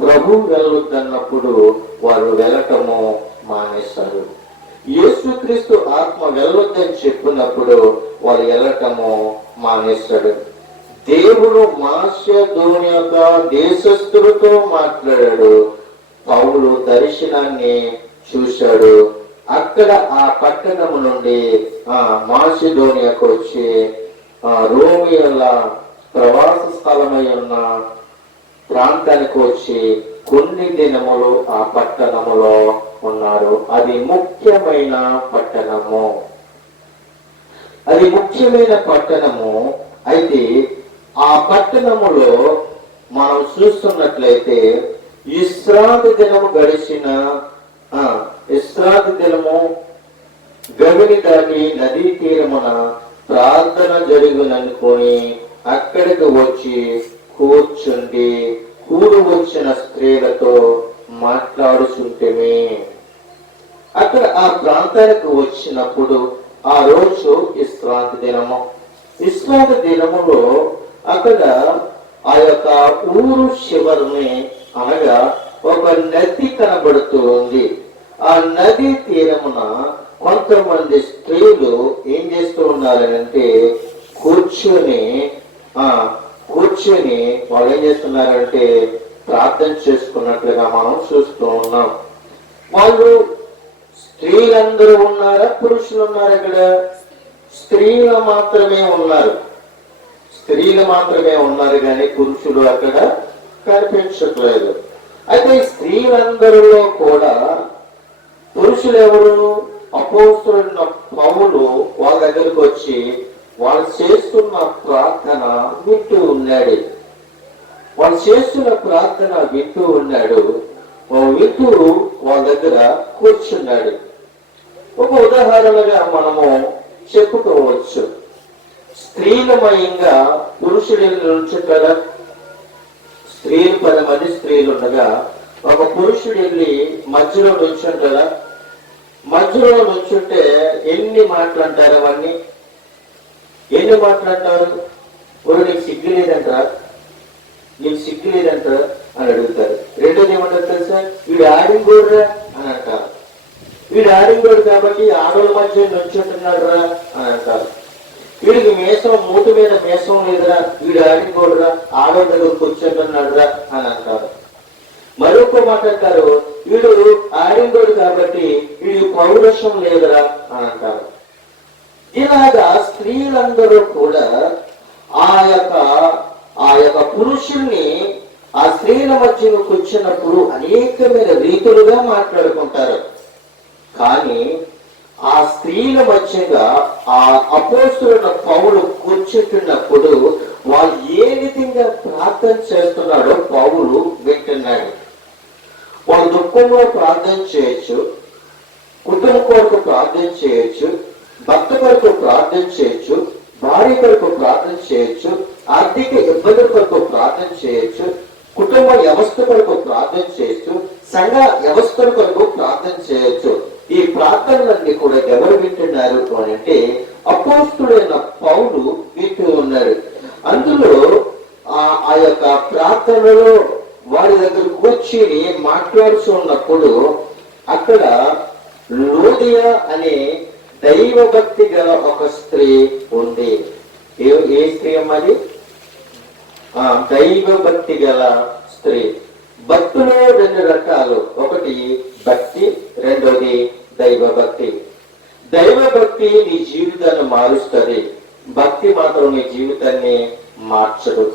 ప్రభు వెళ్ళొద్దన్నప్పుడు వారు వెళ్ళటము మానేస్తారు. యేసుక్రీస్తు ఆత్మ వెళ్ళొద్దని చెప్పినప్పుడు వారు వెళ్ళటము మానేస్తాడు. దేవుడు మాసిదోనియ దేశస్థులతో మాట్లాడాడు. పౌలు దర్శనాన్ని చూశాడు. అక్కడ ఆ పట్టణము నుండి మాసిదోనియాకు వచ్చి రోమియుల ప్రవాస స్థలమై ఉన్న ప్రాంతానికి వచ్చి కొన్ని దినములు ఆ పట్టణములో ఉన్నారు. అది ముఖ్యమైన పట్టణము. అది ముఖ్యమైన పట్టణము. అయితే ఆ పట్టణములో మనం చూస్తున్నట్లయితే విశ్రాంతి దినము గడిచిన విశ్రాంతి దినము గవిని దాటి నదీ తీరమున ప్రార్థన జరుగుననుకొని అక్కడికి వచ్చి కూర్చుండి కూడు వచ్చిన స్త్రీలతో మాట్లాడుచుంటేమే. అక్కడ ఆ ప్రాంతానికి వచ్చినప్పుడు ఆ రోజు విశ్రాంతి దినము. విశ్రాంతి దినములో అక్కడ ఆ యొక్క ఊరు చివరిని అనగా ఒక నది కనబడుతూ ఉంది. ఆ నది తీరమున కొంతమంది స్త్రీలు ఏం చేస్తూ ఉన్నారంటే కూర్చొని వాళ్ళు ఏం చేస్తున్నారంటే ప్రార్థన చేసుకున్నట్లుగా మనం చూస్తూ ఉన్నాం. వాళ్ళు స్త్రీలందరూ ఉన్నారా, పురుషులు ఉన్నారు? అక్కడ స్త్రీలు మాత్రమే ఉన్నారు. స్త్రీలు మాత్రమే ఉన్నారు కానీ పురుషులు అక్కడ కనిపించట్లేదు. అయితే ఈ స్త్రీలందరిలో కూడా పురుషులు ఎవరు? అపోస్తలుడైన పౌలు వాళ్ళ దగ్గరకు వచ్చి వాళ్ళు చేస్తున్న ప్రార్థన వింటూ ఉన్నాడు. వాళ్ళు చేస్తున్న ప్రార్థన వింటూ ఉన్నాడు. వింటూ వాళ్ళ దగ్గర కూర్చున్నాడు. ఒక ఉదాహరణగా మనము చెప్పుకోవచ్చు. స్త్రీలమయంగా పురుషుడు నుంచుంటారా? స్త్రీలు 10 మంది స్త్రీలు ఉండగా ఒక పురుషుడు వెళ్ళి మధ్యలో నుంచుంటారా? మధ్యలో నుంచుంటే ఎన్ని మాటలు అంటారు? అవన్నీ ఎన్ని మాటలు అంటారు? నీకు సిగ్గు లేదంటారా? నీకు సిగ్గు లేదంటారా అని అడుగుతారు. రెండోది ఏమంటారు తెలుసా? వీడు ఆడింగోడురా అని అంటారు. వీడు ఆడింగోడు కాబట్టి ఆడోళ్ళ మధ్య నుంచుంటున్నాడు రా అని అంటారు. వీడికి మేసం మూతి మీద మేసం లేదురా, వీడు ఆడింగోడురా, ఆడోళ్ళ దగ్గర కూర్చుంటున్నాడు రా అని అంటారు. మరొక మాట అంటారు, వీడు ఆడింగోడు కాబట్టి వీడికి పౌరుషం లేదురా అని అంటారు. ఇలాగా స్త్రీలందరూ కూడా ఆ యొక్క పురుషుల్ని ఆ స్త్రీల మధ్యలోకి వచ్చినప్పుడు అనేకమైన రీతులుగా మాట్లాడుకుంటారు. కానీ ఆ స్త్రీల మధ్యగా ఆ అపోస్తలుడైన పౌలు కూర్చుంటున్నప్పుడు వాళ్ళు ఏ విధంగా ప్రార్థన చేస్తున్నాడో పౌలు వింటున్నాడు. వాళ్ళ దుఃఖంలో ప్రార్థన చేయొచ్చు, కుటుంబం కొరకు ప్రార్థన చేయొచ్చు, భర్త కొరకు ప్రార్థన చేయొచ్చు, భార్య కొరకు ప్రార్థన చేయొచ్చు, ఆర్థిక ఇబ్బందుల కొరకు ప్రార్థన చేయొచ్చు, కుటుంబ వ్యవస్థ కొరకు ప్రార్థన చేయొచ్చు, సంఘ వ్యవస్థల కొరకు ప్రార్థన చేయొచ్చు. ఈ ప్రార్థనలన్నీ కూడా ఎవరు వింటున్నారు అంటే అపోస్తలుడైన పౌలు వింటూ ఉన్నాడు. అందులో ఆ యొక్క ప్రార్థనలో వారి దగ్గర కూర్చుని మాట్లాడుతూ ఉన్నప్పుడు అక్కడ లోదియా అనే దైవభక్తి గల ఒక స్త్రీ ఉంది. ఏ స్త్రీ అమ్మది? దైవభక్తి గల స్త్రీ. భక్తులు 2 రకాలు. ఒకటి భక్తి, రెండోది దైవభక్తి. దైవభక్తి నీ జీవితాన్ని మారుస్తుంది, భక్తి మాత్రం నీ జీవితాన్ని మార్చదు.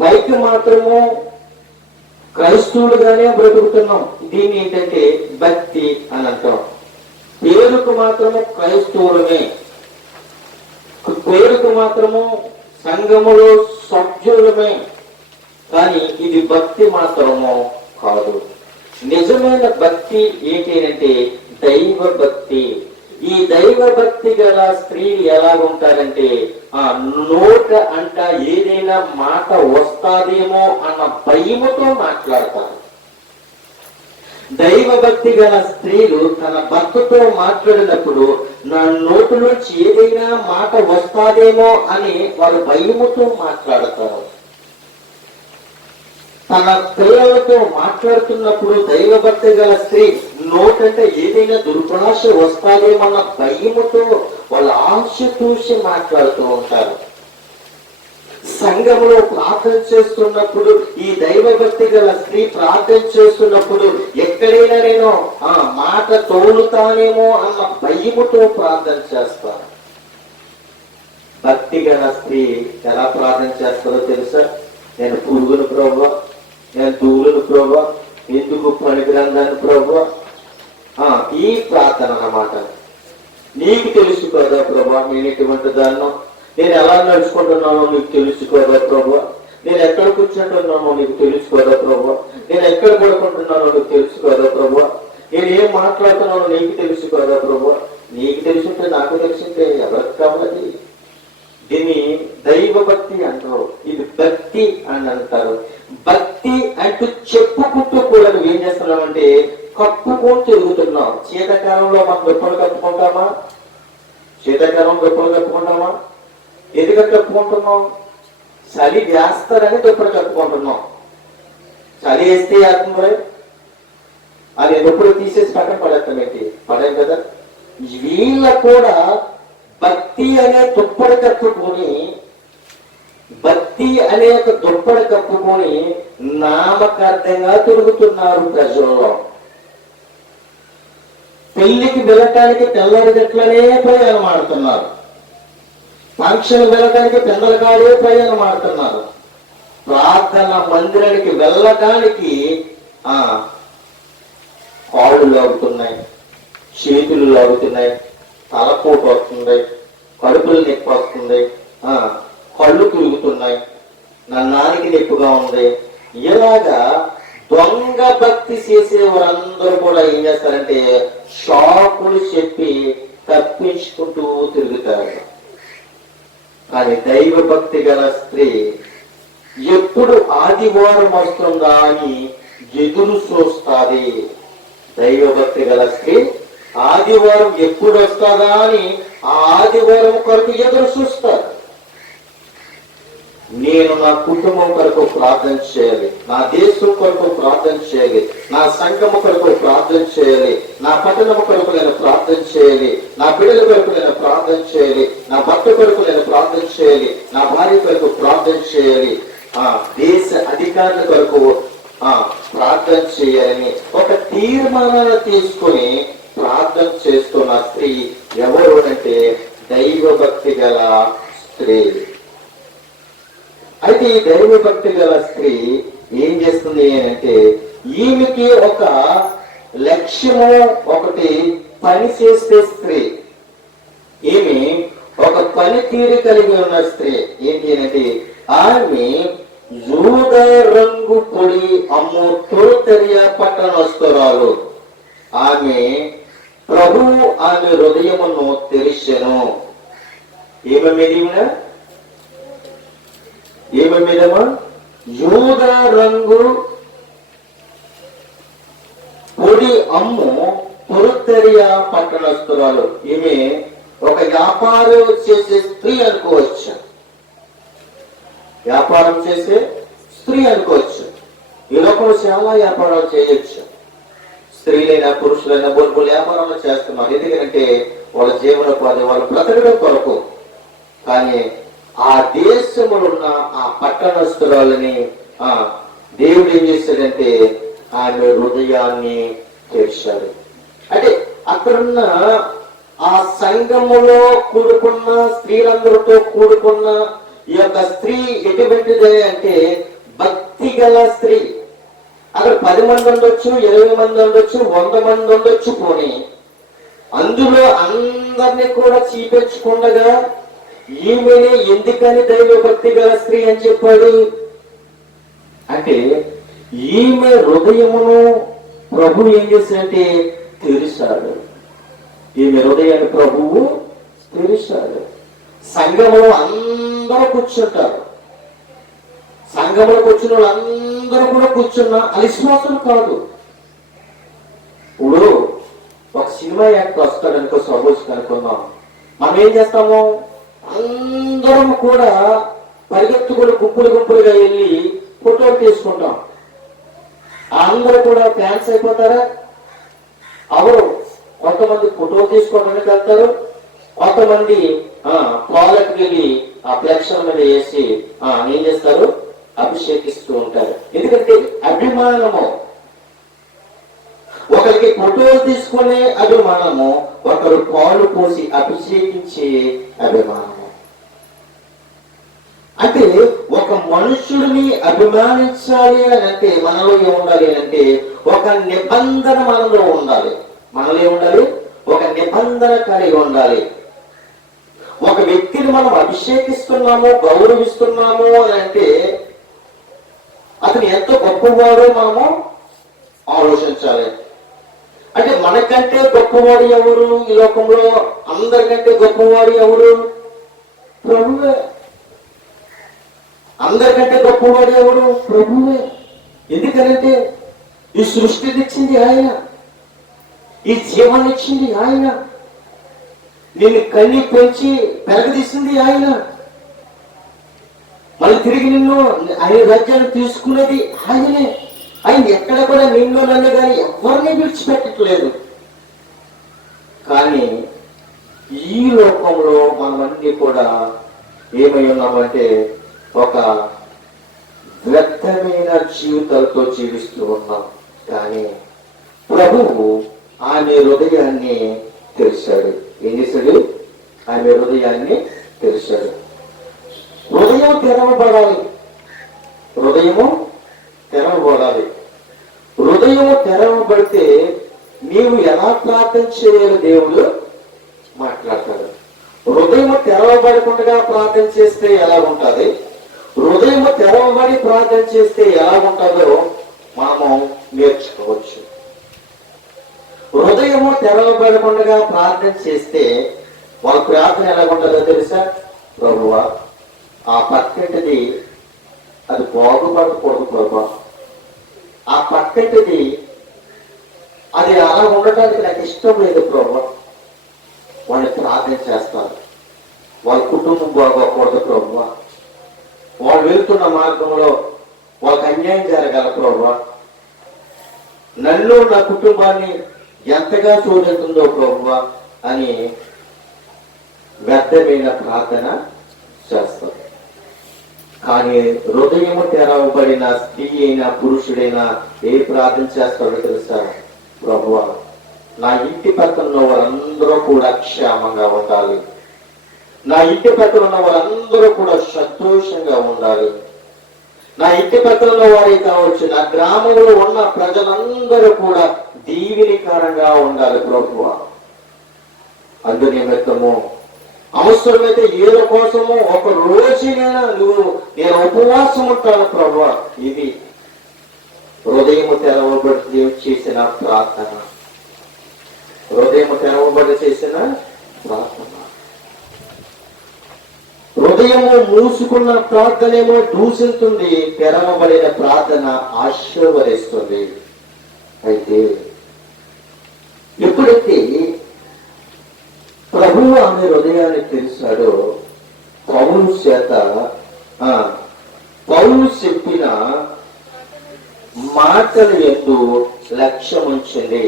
పైకి మాత్రము క్రైస్తవులుగానే బ్రతుకుతున్నాం. దీన్ని ఏంటంటే భక్తి అని అంటాం. పేరుకు మాత్రము క్రైస్తవులమే, పేరుకు మాత్రము సంఘములో సభ్యులమే, కానీ ఇది భక్తి మాత్రము కాదు. నిజమైన భక్తి ఏంటంటే దైవ భక్తి. ఈ దైవ భక్తి గల స్త్రీలు ఎలా ఉంటారంటే నోట అంట ఏదైనా మాట వస్తాదేమో అన్న భయముతో మాట్లాడతారు. దైవ భక్తి గల స్త్రీలు తన భర్తతో మాట్లాడినప్పుడు నా నోటు నుంచి ఏదైనా మాట వస్తాదేమో అని వారు భయముతో మాట్లాడతారు. తన పిల్లలతో మాట్లాడుతున్నప్పుడు దైవభక్తి గల స్త్రీ నోటంటే ఏదైనా దుర్భాష వస్తాదేమన్న భయముతో వాళ్ళు ఆశ చూసి మాట్లాడుతూ ఉంటారు. సంఘంలో ప్రార్థన చేస్తున్నప్పుడు ఈ దైవభక్తి గల స్త్రీ ప్రార్థన చేస్తున్నప్పుడు ఎక్కడైనా నేను మాట తోలుతానేమో అన్న భయముతో ప్రార్థన చేస్తాను. భక్తి గల స్త్రీ ఎలా ప్రార్థన చేస్తారో తెలుసా? నేను పురుగును ప్రభువా, నేను దూలను ప్రభువా, ఎందుకు పనికిరందాన్ని ప్రభువా, ఈ ప్రార్థన అన్నమాట. నీకు తెలుసు కదా ప్రభా, నేను ఎటువంటి దాన్నో, నేను ఎలా నడుచుకుంటున్నానో నీకు తెలుసు కదా ప్రభా, నేను ఎక్కడ కూర్చుంటున్నానో నీకు తెలుసు కదా ప్రభా, నేను ఎక్కడ పడుకుంటున్నానో నీకు తెలుసు కదా ప్రభా, నేను ఏం మాట్లాడుతున్నానో నీకు తెలుసు కదా ప్రభా. నీకు తెలుసుంటే నాకు తెలుసుంటే ఎవరికి కావాలి? దీన్ని దైవ భక్తి అంటారు, ఇది భక్తి అని అంటారు. భక్తి అంటూ చెప్పుకుంటూ కూడా నువ్వు ఏం చేస్తున్నావంటే కప్పుకొని తిరుగుతున్నావు. శీతాకాలంలో మనం దుప్పలు కప్పుకుంటామా? శీతాకాలంలో దుప్పలు కప్పుకుంటామా? ఎందుకంటే కప్పుకుంటున్నాం? చలి వేస్తారని దుప్పలు కప్పుకుంటున్నాం. చలి వేస్తే ఆత్మ అది దుప్పలు తీసేసి పక్కన పడేస్తాం. ఏంటి పడేం కదా. వీళ్ళ కూడా భక్తి అనే దుప్పటి కప్పుకొని, భక్తి అనే ఒక దుప్పటి కప్పుకొని నామకార్థంగా తిరుగుతున్నారు ప్రజల్లో. పెళ్లికి వెళ్ళటానికి తెల్లరి గట్లనే ప్రయాణం ఆడుతున్నారు, ఫంక్షన్ వెళ్ళటానికి పెద్దలగాడే ప్రయాణం ఆడుతున్నారు, ప్రార్థన మందిరానికి వెళ్ళటానికి కాళ్ళు లాగుతున్నాయి, చేతులు లాగుతున్నాయి, తలపోటు వస్తుంది, కడుపులు నొప్పి వస్తుంది, కళ్ళు తిరుగుతున్నాయి, నన్నానికి నొప్పిగా ఉంది. ఇలాగా దొంగ భక్తి చేసే వారందరూ కూడా ఏం చేస్తారంటే షాకులు చెప్పి తప్పించుకుంటూ తిరుగుతారు. కానీ దైవ భక్తి గల స్త్రీ ఎప్పుడు ఆదివారం వస్తుందా అని ఎదురు చూస్తాది. దైవ భక్తి గల స్త్రీ ఆదివారం ఎప్పుడు వస్తుందా అని ఆ ఆదివారం కొరకు ఎదురు చూస్తారు. నేను నా కుటుంబం కొరకు ప్రార్థన చేయాలి, నా దేశం కొరకు ప్రార్థన చేయాలి, నా సంఘము కొరకు ప్రార్థన చేయాలి, నా పట్టణం కొరకు నేను ప్రార్థన చేయాలి, నా బిడ్డల కొరకు నేను ప్రార్థన చేయాలి, నా భర్త కొరకు నేను ప్రార్థన చేయాలి, నా భార్య కొరకు ప్రార్థన చేయాలి, దేశ అధికారుల కొరకు ప్రార్థన చేయాలని ఒక తీర్మానాన్ని తీసుకొని ప్రార్థన చేస్తున్న స్త్రీ ఎవరు అంటే దైవ భక్తి గల స్త్రీ. అయితే ఈ దైవ భక్తి గల స్త్రీ ఏం చేస్తుంది అంటే ఈమెకి ఒక లక్ష్యము, ఒకటి పని చేసే స్త్రీ, ఈమె ఒక పనితీరు కలిగి ఉన్న స్త్రీ. ఏంటి అంటే ఆమె యూద రంగు పొడి అమ్ము తొలితెరియ పట్టణస్తురాలు. ఆమె ప్రభువు ఆమె హృదయమును తెరిచెను. ఏమ మీదమా యూద రంగు పొడి అమ్ము తొలితెరియ పట్టణస్తురాలు. ఈమె ఒక వ్యాపారం చేసే స్త్రీ అనుకోవచ్చు, వ్యాపారం చేసే స్త్రీ అనుకోవచ్చు. ఈ లోకంలో చాలా వ్యాపారాలు చేయొచ్చు. స్త్రీలైనా పురుషులైనా బొల్బు వ్యాపారాలు చేస్తున్నారు. ఎందుకంటే వాళ్ళ జీవనోపాధి, వాళ్ళ బ్రతకడం కొరకు. కానీ ఆ దేశంలో ఉన్న ఆ పట్టణస్తురాలని దేవుడు ఏం చేశాడంటే ఆమె హృదయాన్ని తెరిచాడు. అంటే అక్కడున్న ఆ సంఘములో కూడుకున్న స్త్రీలందరితో కూడుకున్న ఈ యొక్క స్త్రీ ఎటువంటిది అంటే భక్తి గల స్త్రీ. అక్కడ 10 మంది ఉండొచ్చు, 20 మంది ఉండొచ్చు, 100 మంది ఉండొచ్చు. పోనీ అందులో అందరినీ కూడా చీపెచ్చుకుండగా ఈమెనే ఎందుకని దైవ భక్తి గల స్త్రీ అని చెప్పాడు అంటే ఈమె హృదయమును ప్రభు ఏం చేశాడంటే తెరిచాడు. ఈమె హృదయాన్ని ప్రభువు తెరిచాడు. సంఘములో అందరూ కూర్చుంటారు, సంఘంలోకి వచ్చిన వాళ్ళందరూ కూడా కూర్చున్నా అవిశ్వాసులు కాదు. ఇప్పుడు ఒక సినిమా యాక్టర్ వస్తాడు అనుకో, సపోజ్ కనుక్కున్నాం, మనం ఏం చేస్తాము? అందరం కూడా పరిగెత్తుకుని గుంపులుగా వెళ్ళి ఫోటోలు తీసుకుంటాం. అందరూ కూడా ఫ్యాన్స్ అయిపోతారా? అవరు. కొంతమంది ఫోటోలు తీసుకోవడానికి వెళ్తారు, కొంతమంది పాలకు వెళ్ళి ఆ ఫ్లెక్షన్ మీద వేసి ఏం చేస్తారు? అభిషేకిస్తూ ఉంటారు. ఎందుకంటే అభిమానము. ఒకరికి ఫోటోలు తీసుకునే అభిమానము, ఒకరు పాలు పోసి అభిషేకించే అభిమానము. అంటే ఒక మనుషుడిని అభిమానించాలి అని అంటే మనలో ఏముండాలి అంటే ఒక నిబంధన మనలో ఉండాలి. మనలో ఏముండాలి? ఒక నిబంధన కలిగి ఉండాలి. ఒక వ్యక్తిని మనం అభిషేకిస్తున్నాము, గౌరవిస్తున్నాము అని అంటే అతను ఎంత గొప్పవాడో మనము ఆలోచించాలి. అంటే మనకంటే గొప్పవాడు ఎవరు ఈ లోకంలో? అందరికంటే గొప్పవాడు ఎవరు? ప్రభువే. అందరికంటే గొప్పవాడు ఎవరు? ప్రభువే. ఎందుకనంటే ఈ సృష్టినిచ్చింది ఆయన, ఈ జీవాన్ని ఇచ్చింది ఆయన, నిన్ను కన్ని పెంచి పెరగదీసింది ఆయన, మళ్ళీ తిరిగి నిన్ను ఆయన రాజ్యాన్ని తీసుకునేది ఆయనే. ఆయన ఎక్కడ కూడా నిన్ను నన్ను కానీ ఎవరిని విడిచిపెట్టట్లేదు. కానీ ఈ లోకంలో మనమన్నీ కూడా ఏమై ఉన్నామంటే ఒక వ్యర్థమైన జీవితాలతో జీవిస్తూ ఉన్నాం. కానీ ప్రభువు ఆమె హృదయాన్ని తెరిచాడు. ఏం చేశాడు? ఆమె హృదయాన్ని తెరిచాడు. హృదయం తెరవబడాలి. హృదయము తెరవబడాలి. హృదయము తెరవబడితే నీవు ఎలా ప్రార్థన చేయాలి దేవుడు మాట్లాడతాడు. హృదయము తెరవబడకుండా ప్రార్థన చేస్తే ఎలా ఉంటుంది, హృదయము తెరవబడి ప్రార్థన చేస్తే ఎలా ఉంటుందో మనము నేర్చుకోవచ్చు. హృదయము తెరవబడకుండా ప్రార్థన చేస్తే వాళ్ళ ప్రార్థన ఎలా ఉంటుందో తెలుసా? ప్రభువా, ఆ పక్కింటిది అది బాగుపడకూడదు ప్రభా, ఆ పక్కింటిది అది అలా ఉండటానికి నాకు ఇష్టం లేదు ప్రభా. వాళ్ళని ప్రార్థన చేస్తారు. వాళ్ళ కుటుంబం బాగోకూడదు ప్రభువా, వాళ్ళు వెళ్తున్న మార్గంలో వాళ్ళకి అన్యాయం జరగాల ప్రభువా, నన్ను నా కుటుంబాన్ని ఎంతగా చూడెళ్తుందో ప్రభువా అని వ్యర్థమైన ప్రార్థన చేస్తారు. కానీ హృదయము తెరవబడిన స్త్రీ అయినా పురుషుడైనా ఏ ప్రార్థన చేస్తారో తెలుసా? ప్రభువా, నా ఇంటి పక్కన ఉన్న వారందరూ కూడా క్షేమంగా ఉండాలి, నా ఇంటి పక్కన ఉన్న వారందరూ కూడా సంతోషంగా ఉండాలి, నా ఇంటి పక్కన ఉన్న వారే కావచ్చు, నా గ్రామంలో ఉన్న ప్రజలందరూ కూడా దీవెనకరంగా ఉండాలి ప్రభువా. అందు నిమిత్తము అవసరమైతే ఏదో కోసము ఒక రోజునైనా నేను ఉపవాసం ఉంటాను ప్రభువా. ఇది హృదయము తెరవబడి చేసిన ప్రార్థన. హృదయము తెరవబడి చేసిన ప్రార్థన. హృదయము మూసుకున్న ప్రార్థనేమో దూషిస్తుంది, తెరవబడిన ప్రార్థన ఆశీర్వదిస్తుంది. అయితే ఎప్పుడైతే ప్రభువు ఆమె హృదయాన్ని తెలిసాడో పౌలు చేత పౌలు చెప్పిన మాటలు ఎందు లక్ష్యం ఉంచింది.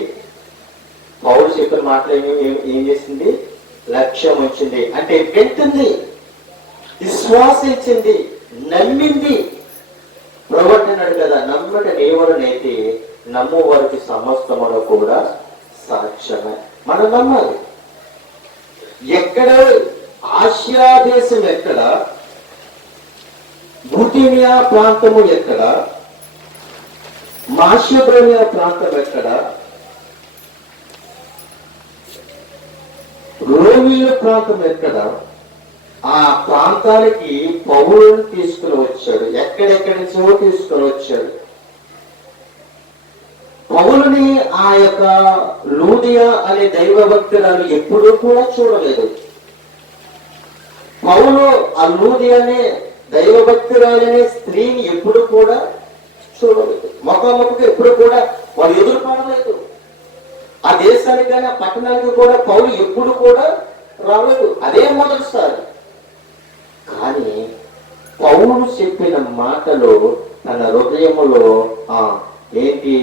పౌలు చెప్పిన మాటలు ఏం చేసింది? లక్ష్యం ఉంచింది. అంటే వింటుంది, విశ్వాసించింది, నమ్మింది. ప్రవర్తనాడు కదా, నమ్మట దేవుడనైతే నమ్ము వారికి సమస్తమును కూడా సాక్ష్యమే. మనం నమ్మాలి. ఎక్కడ ఆసియా దేశం ఎక్కడ, బుటినియా ప్రాంతము ఎక్కడ, మాసిడోనియా ప్రాంతం ఎక్కడ, రోమియో ప్రాంతం ఎక్కడ, ఆ ప్రాంతానికి పౌలుని తీసుకుని వచ్చాడు. ఎక్కడెక్కడి నుంచో తీసుకుని వచ్చాడు. పౌలుని ఆ యొక్క లూదియా అనే దైవభక్తురాలు ఎప్పుడూ కూడా చూడలేదు. పౌలు ఆ లూదియా అనే దైవభక్తురాలనే స్త్రీని ఎప్పుడు కూడా చూడలేదు. ముఖాముఖికి ఎప్పుడు కూడా వాళ్ళు ఎదురుపడలేదు. ఆ దేశానికి కానీ ఆ పట్టణానికి కూడా పౌలు ఎప్పుడు కూడా రాలేదు. అదే మొదటిసారి. కానీ పౌలు చెప్పిన మాటలు తన హృదయములో ఏంటి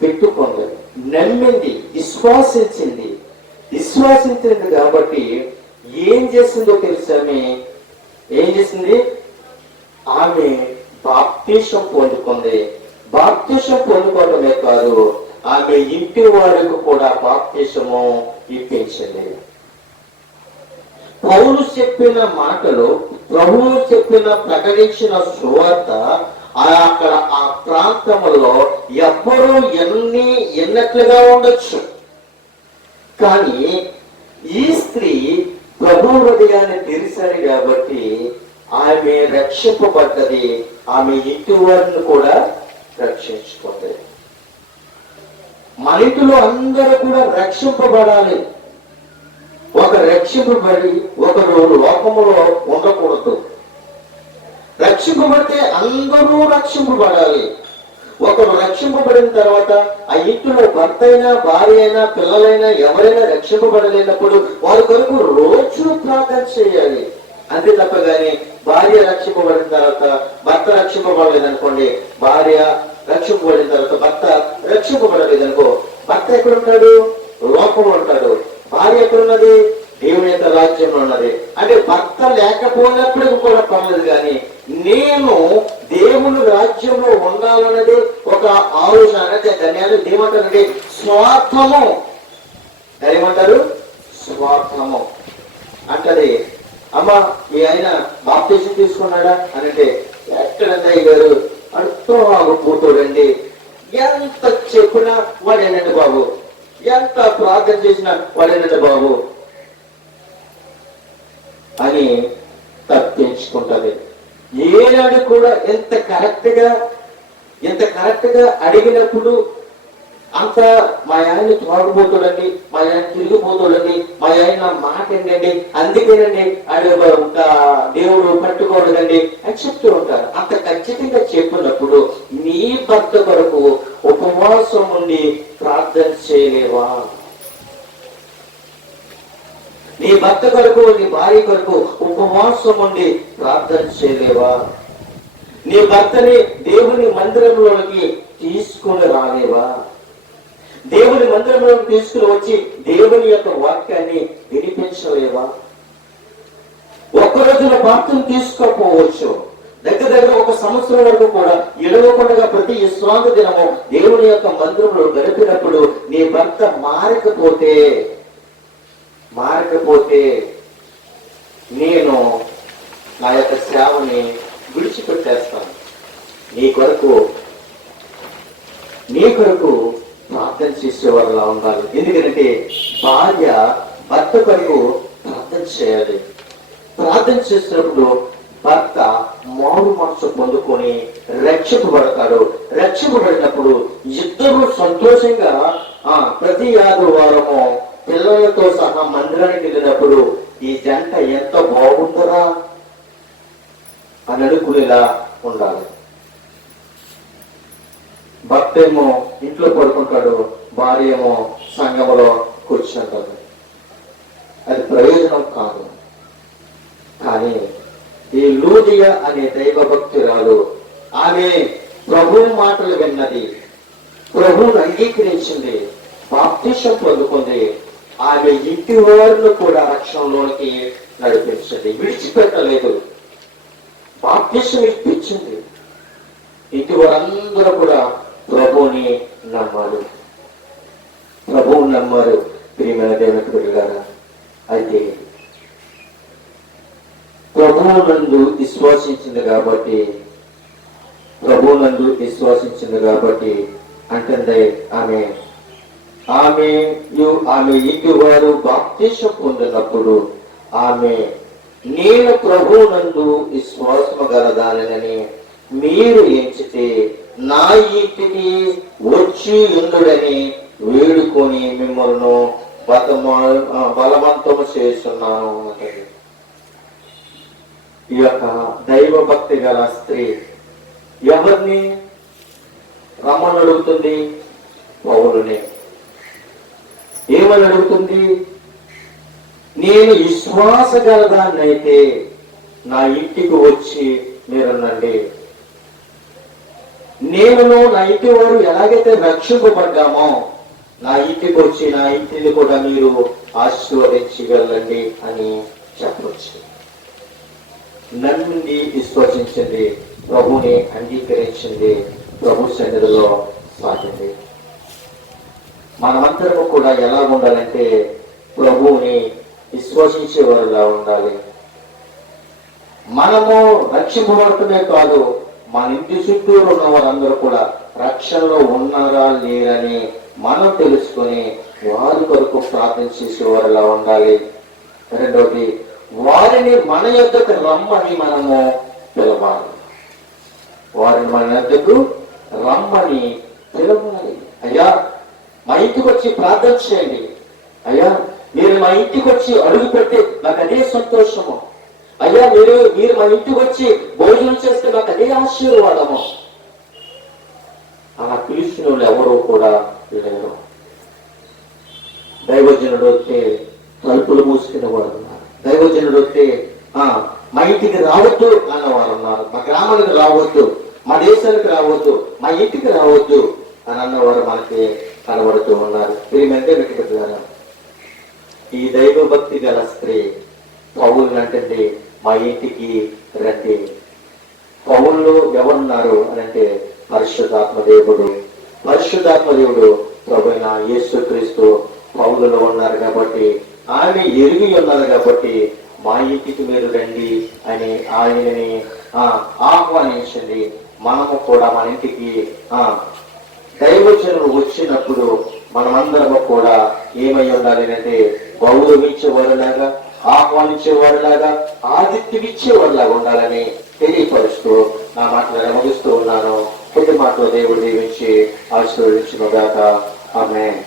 పెట్టుకుంది, నమ్మింది, విశ్వాసించింది కాబట్టి ఏం చేసిందో తెలుసామే? ఏం చేసింది? ఆమె బాప్తిసం పొందుకుంది. బాప్తిసం పొందుకోవడమే కాదు, ఆమె ఇంటి వారికి కూడా బాప్తిసము ఇప్పించింది. పౌలు చెప్పిన మాటలు, ప్రభువు చెప్పిన ప్రకటించిన సువార్త అక్కడ ఆ ప్రాంతంలో ఎవ్వరూ ఎన్నట్లుగా ఉండొచ్చు, కానీ ఈ స్త్రీ ప్రభు హృదయాన్ని తెరిచాడు కాబట్టి ఆమె రక్షింపబడ్డది, ఆమె ఇంటి వారిని కూడా రక్షించుకుంది. మన ఇంటిలో అందరూ కూడా రక్షింపబడాలి. ఒక రక్షింపబడి ఒకరు లోకములో ఉండకూడదు. రక్షింపబడితే అందరూ రక్షింపబడాలి. ఒకరు రక్షింపబడిన తర్వాత ఆ ఇంటిలో భర్త అయినా భార్య అయినా పిల్లలైనా ఎవరైనా రక్షింపబడలేనప్పుడు వారి కొరకు రోజు ప్రార్థన చేయాలి. అంతే తప్పగానే భార్య రక్షింపబడిన తర్వాత భర్త రక్షింపబడలేదనుకోండి, భార్య రక్షింపబడిన తర్వాత భర్త రక్షింపబడలేదనుకో, భర్త ఎక్కడుంటాడు? లోకంలో ఉంటాడు. భార్య ఎక్కడున్నది? దేవుని యొక్క రాజ్యంలో ఉన్నది. అంటే భర్త లేకపోయినప్పుడు కూడా పర్లేదు, కానీ నేను దేవుని రాజ్యంలో ఉండాలన్నది ఒక ఆలోచన. అంటే దాన్ని ఏమంటారంటే స్వార్థము. ఏమంటారు? స్వార్థము అంటది. అమ్మ ఈ ఆయన బాప్టిజం తీసుకున్నాడా అని అంటే, ఎక్కడంతా గారు అడుగుతూ ఆగిపోతాడండి. ఎంత చెప్పినా వాడేనండి బాబు, ఎంత ప్రార్థన చేసినా వాడేనండి బాబు అని తప్పించుకుంటది. ఏనాడు కూడా ఎంత కరెక్ట్ గా అడిగినప్పుడు అంత మా ఆయన త్రాగుపోతాడండి, మా ఆయన తిరిగిపోతాడండి, మా ఆయన మాట ఏంటండి, అందుకేనండి దేవుడు పట్టుకోలేదండి అని చెప్తూ ఉంటారు. అంత ఖచ్చితంగా చెప్పినప్పుడు నీ భర్త కొరకు ఉపవాసం ఉండి ప్రార్థన చేయలేవా? నీ భర్త కొరకు, నీ భార్య కొరకు ఉపవాసం ఉండి ప్రార్థన చేయలేవా? నీ భర్తని దేవుని మందిరంలోకి తీసుకుని రాలేవా? దేవుని మందిరంలోకి తీసుకుని వచ్చి దేవుని యొక్క వాక్యాన్ని వినిపించలేవా? ఒక్క రోజున బాప్తిసం తీసుకోకపోవచ్చు, దగ్గర ఒక సంవత్సరం వరకు కూడా ఇడవకుండా ప్రతి విశ్రాంతి దినము దేవుని యొక్క మందిరంలో గడిపినప్పుడు నీ భర్త మారకపోతే నేను నా యొక్క సేవని విడిచిపెట్టేస్తాను. నీ కొరకు ప్రార్థన చేసేవారులా ఉండాలి. ఎందుకంటే భార్య భర్త కొరకు ప్రార్థన చేయాలి. ప్రార్థన చేసినప్పుడు భర్త మారు మనసు పొందుకొని రక్షింపబడతాడు. రక్షింపబడినప్పుడు ఇద్దరు సంతోషంగా ప్రతి ఆదివారము పిల్లలతో సహా మందిరానికి వెళ్ళినప్పుడు ఈ జంట ఎంత బాగుంటారా అని అనుకునేలా ఉండాలి. భర్త ఏమో ఇంట్లో పడుకుంటాడు, భార్య ఏమో సంఘములో కూర్చుంటాడు. అది ప్రయోజనం కాదు. కానీ ఈ లూదియా అనే దైవభక్తురాలు ఆమె ప్రభు మాటలు విన్నది, ప్రభువును అంగీకరించింది, బాప్తిసం పొందుకుంది. ఆమె ఇంటి వారిని కూడా రక్షణలోనికి నడిపించింది, విడిచిపెట్టలేదు, బాప్తిసం ఇప్పించింది. ఇంటి వారందరూ కూడా ప్రభువుని నమ్మారు. ప్రియమైన దేవుని పిల్లలారా, అయితే ప్రభువునందు విశ్వాసించింది కాబట్టి అంటే ఆమె ఇంటి వారు బాప్తిసం పొందినప్పుడు ఆమె నేను ప్రభువునందు విశ్వాసము గలదానని మీరు ఎంచితే నా ఇంటికి వచ్చి ఉండుడని వేడుకొని మిమ్మల్ని బలవంతము చేస్తున్నాను. ఈ యొక్క దైవ భక్తి గల స్త్రీ ఎవరిని రమ్మని అడుగుతుంది? పౌలుని. ఏమని అడుగుతుంది? నేను విశ్వాస గలదాన్నైతే నా ఇంటికి వచ్చి మీరునండి. నేను నా ఇంటి వారు ఎలాగైతే రక్షింపబడ్డామో నా ఇంటికి వచ్చి నా ఇంటిని కూడా మీరు ఆశీర్వదించి వెళ్ళండి అని చెప్పవచ్చు. నన్ను విశ్వసించింది, ప్రభుని అంగీకరించింది, ప్రభు సన్నిధిలో సాగింది. మనమందరము కూడా ఎలా ఉండాలంటే ప్రభువుని విశ్వసించే వారిలా ఉండాలి. మనము రక్షింపబడుతునే కాదు, మన ఇంటి చుట్టూ ఉన్న వారందరూ కూడా రక్షణలో ఉన్నారా లేరని మనం తెలుసుకొని వారి కొరకు ప్రార్థన చేసేవారిలా ఉండాలి. రెండవది, వారిని మన యొద్దకు రమ్మని మనము పిలవాలి. వారిని మన యొద్దకు రమ్మని పిలవాలి. అయ్యా మా ఇంటికి వచ్చి ప్రార్థన చేయండి, అయ్యా మీరు మా ఇంటికి వచ్చి అడుగు పెడితే నాకు అదే సంతోషము, అయ్యా మీరు మా ఇంటికి వచ్చి భోజనం చేస్తే నాకు అదే ఆశీర్వాదము. అలా పిలిచిన వాళ్ళు ఎవరో కూడా లేరు. దైవజనుడు వస్తే తలుపులు మూసుకునే వారు ఉన్నారు. దైవజనుడు వస్తే మా ఇంటికి రావద్దు అన్నవారు ఉన్నారు. మా గ్రామానికి రావద్దు, మా దేశానికి రావద్దు, మా ఇంటికి రావద్దు అని అన్నవారు మనకి కనబడుతూ ఉన్నారు. ప్రియమంటే వ్యక్తిగత ఈ దైవ భక్తి గల స్త్రీ పౌలు అంటే మా ఇంటికి రండి. పౌల్లో ఎవరున్నారు అని అంటే పరిశుద్ధాత్మదేవుడు. పరిశుద్ధాత్మదేవుడు ప్రభువైన యేసుక్రీస్తు పౌలులో ఉన్నారు కాబట్టి, ఆమె ఎరిగి ఉన్నారు కాబట్టి మా ఇంటికి మీరు రండి అని ఆయనని ఆహ్వానించింది. మనము కూడా మన ఇంటికి దైవజనులు వచ్చినప్పుడు మనమందరము కూడా ఏమై ఉండాలి అంటే గౌరవించేవారులాగా, ఆహ్వానించేవారులాగా, ఆతిథ్యమిచ్చేవారులాగా ఉండాలని తెలియపరుస్తూ నా మాటలు ముగిస్తూ ఉన్నాను. కొద్ది మాటలు దేవుడు దీవించి ఆశీర్వదించును గాక. ఆమేన్.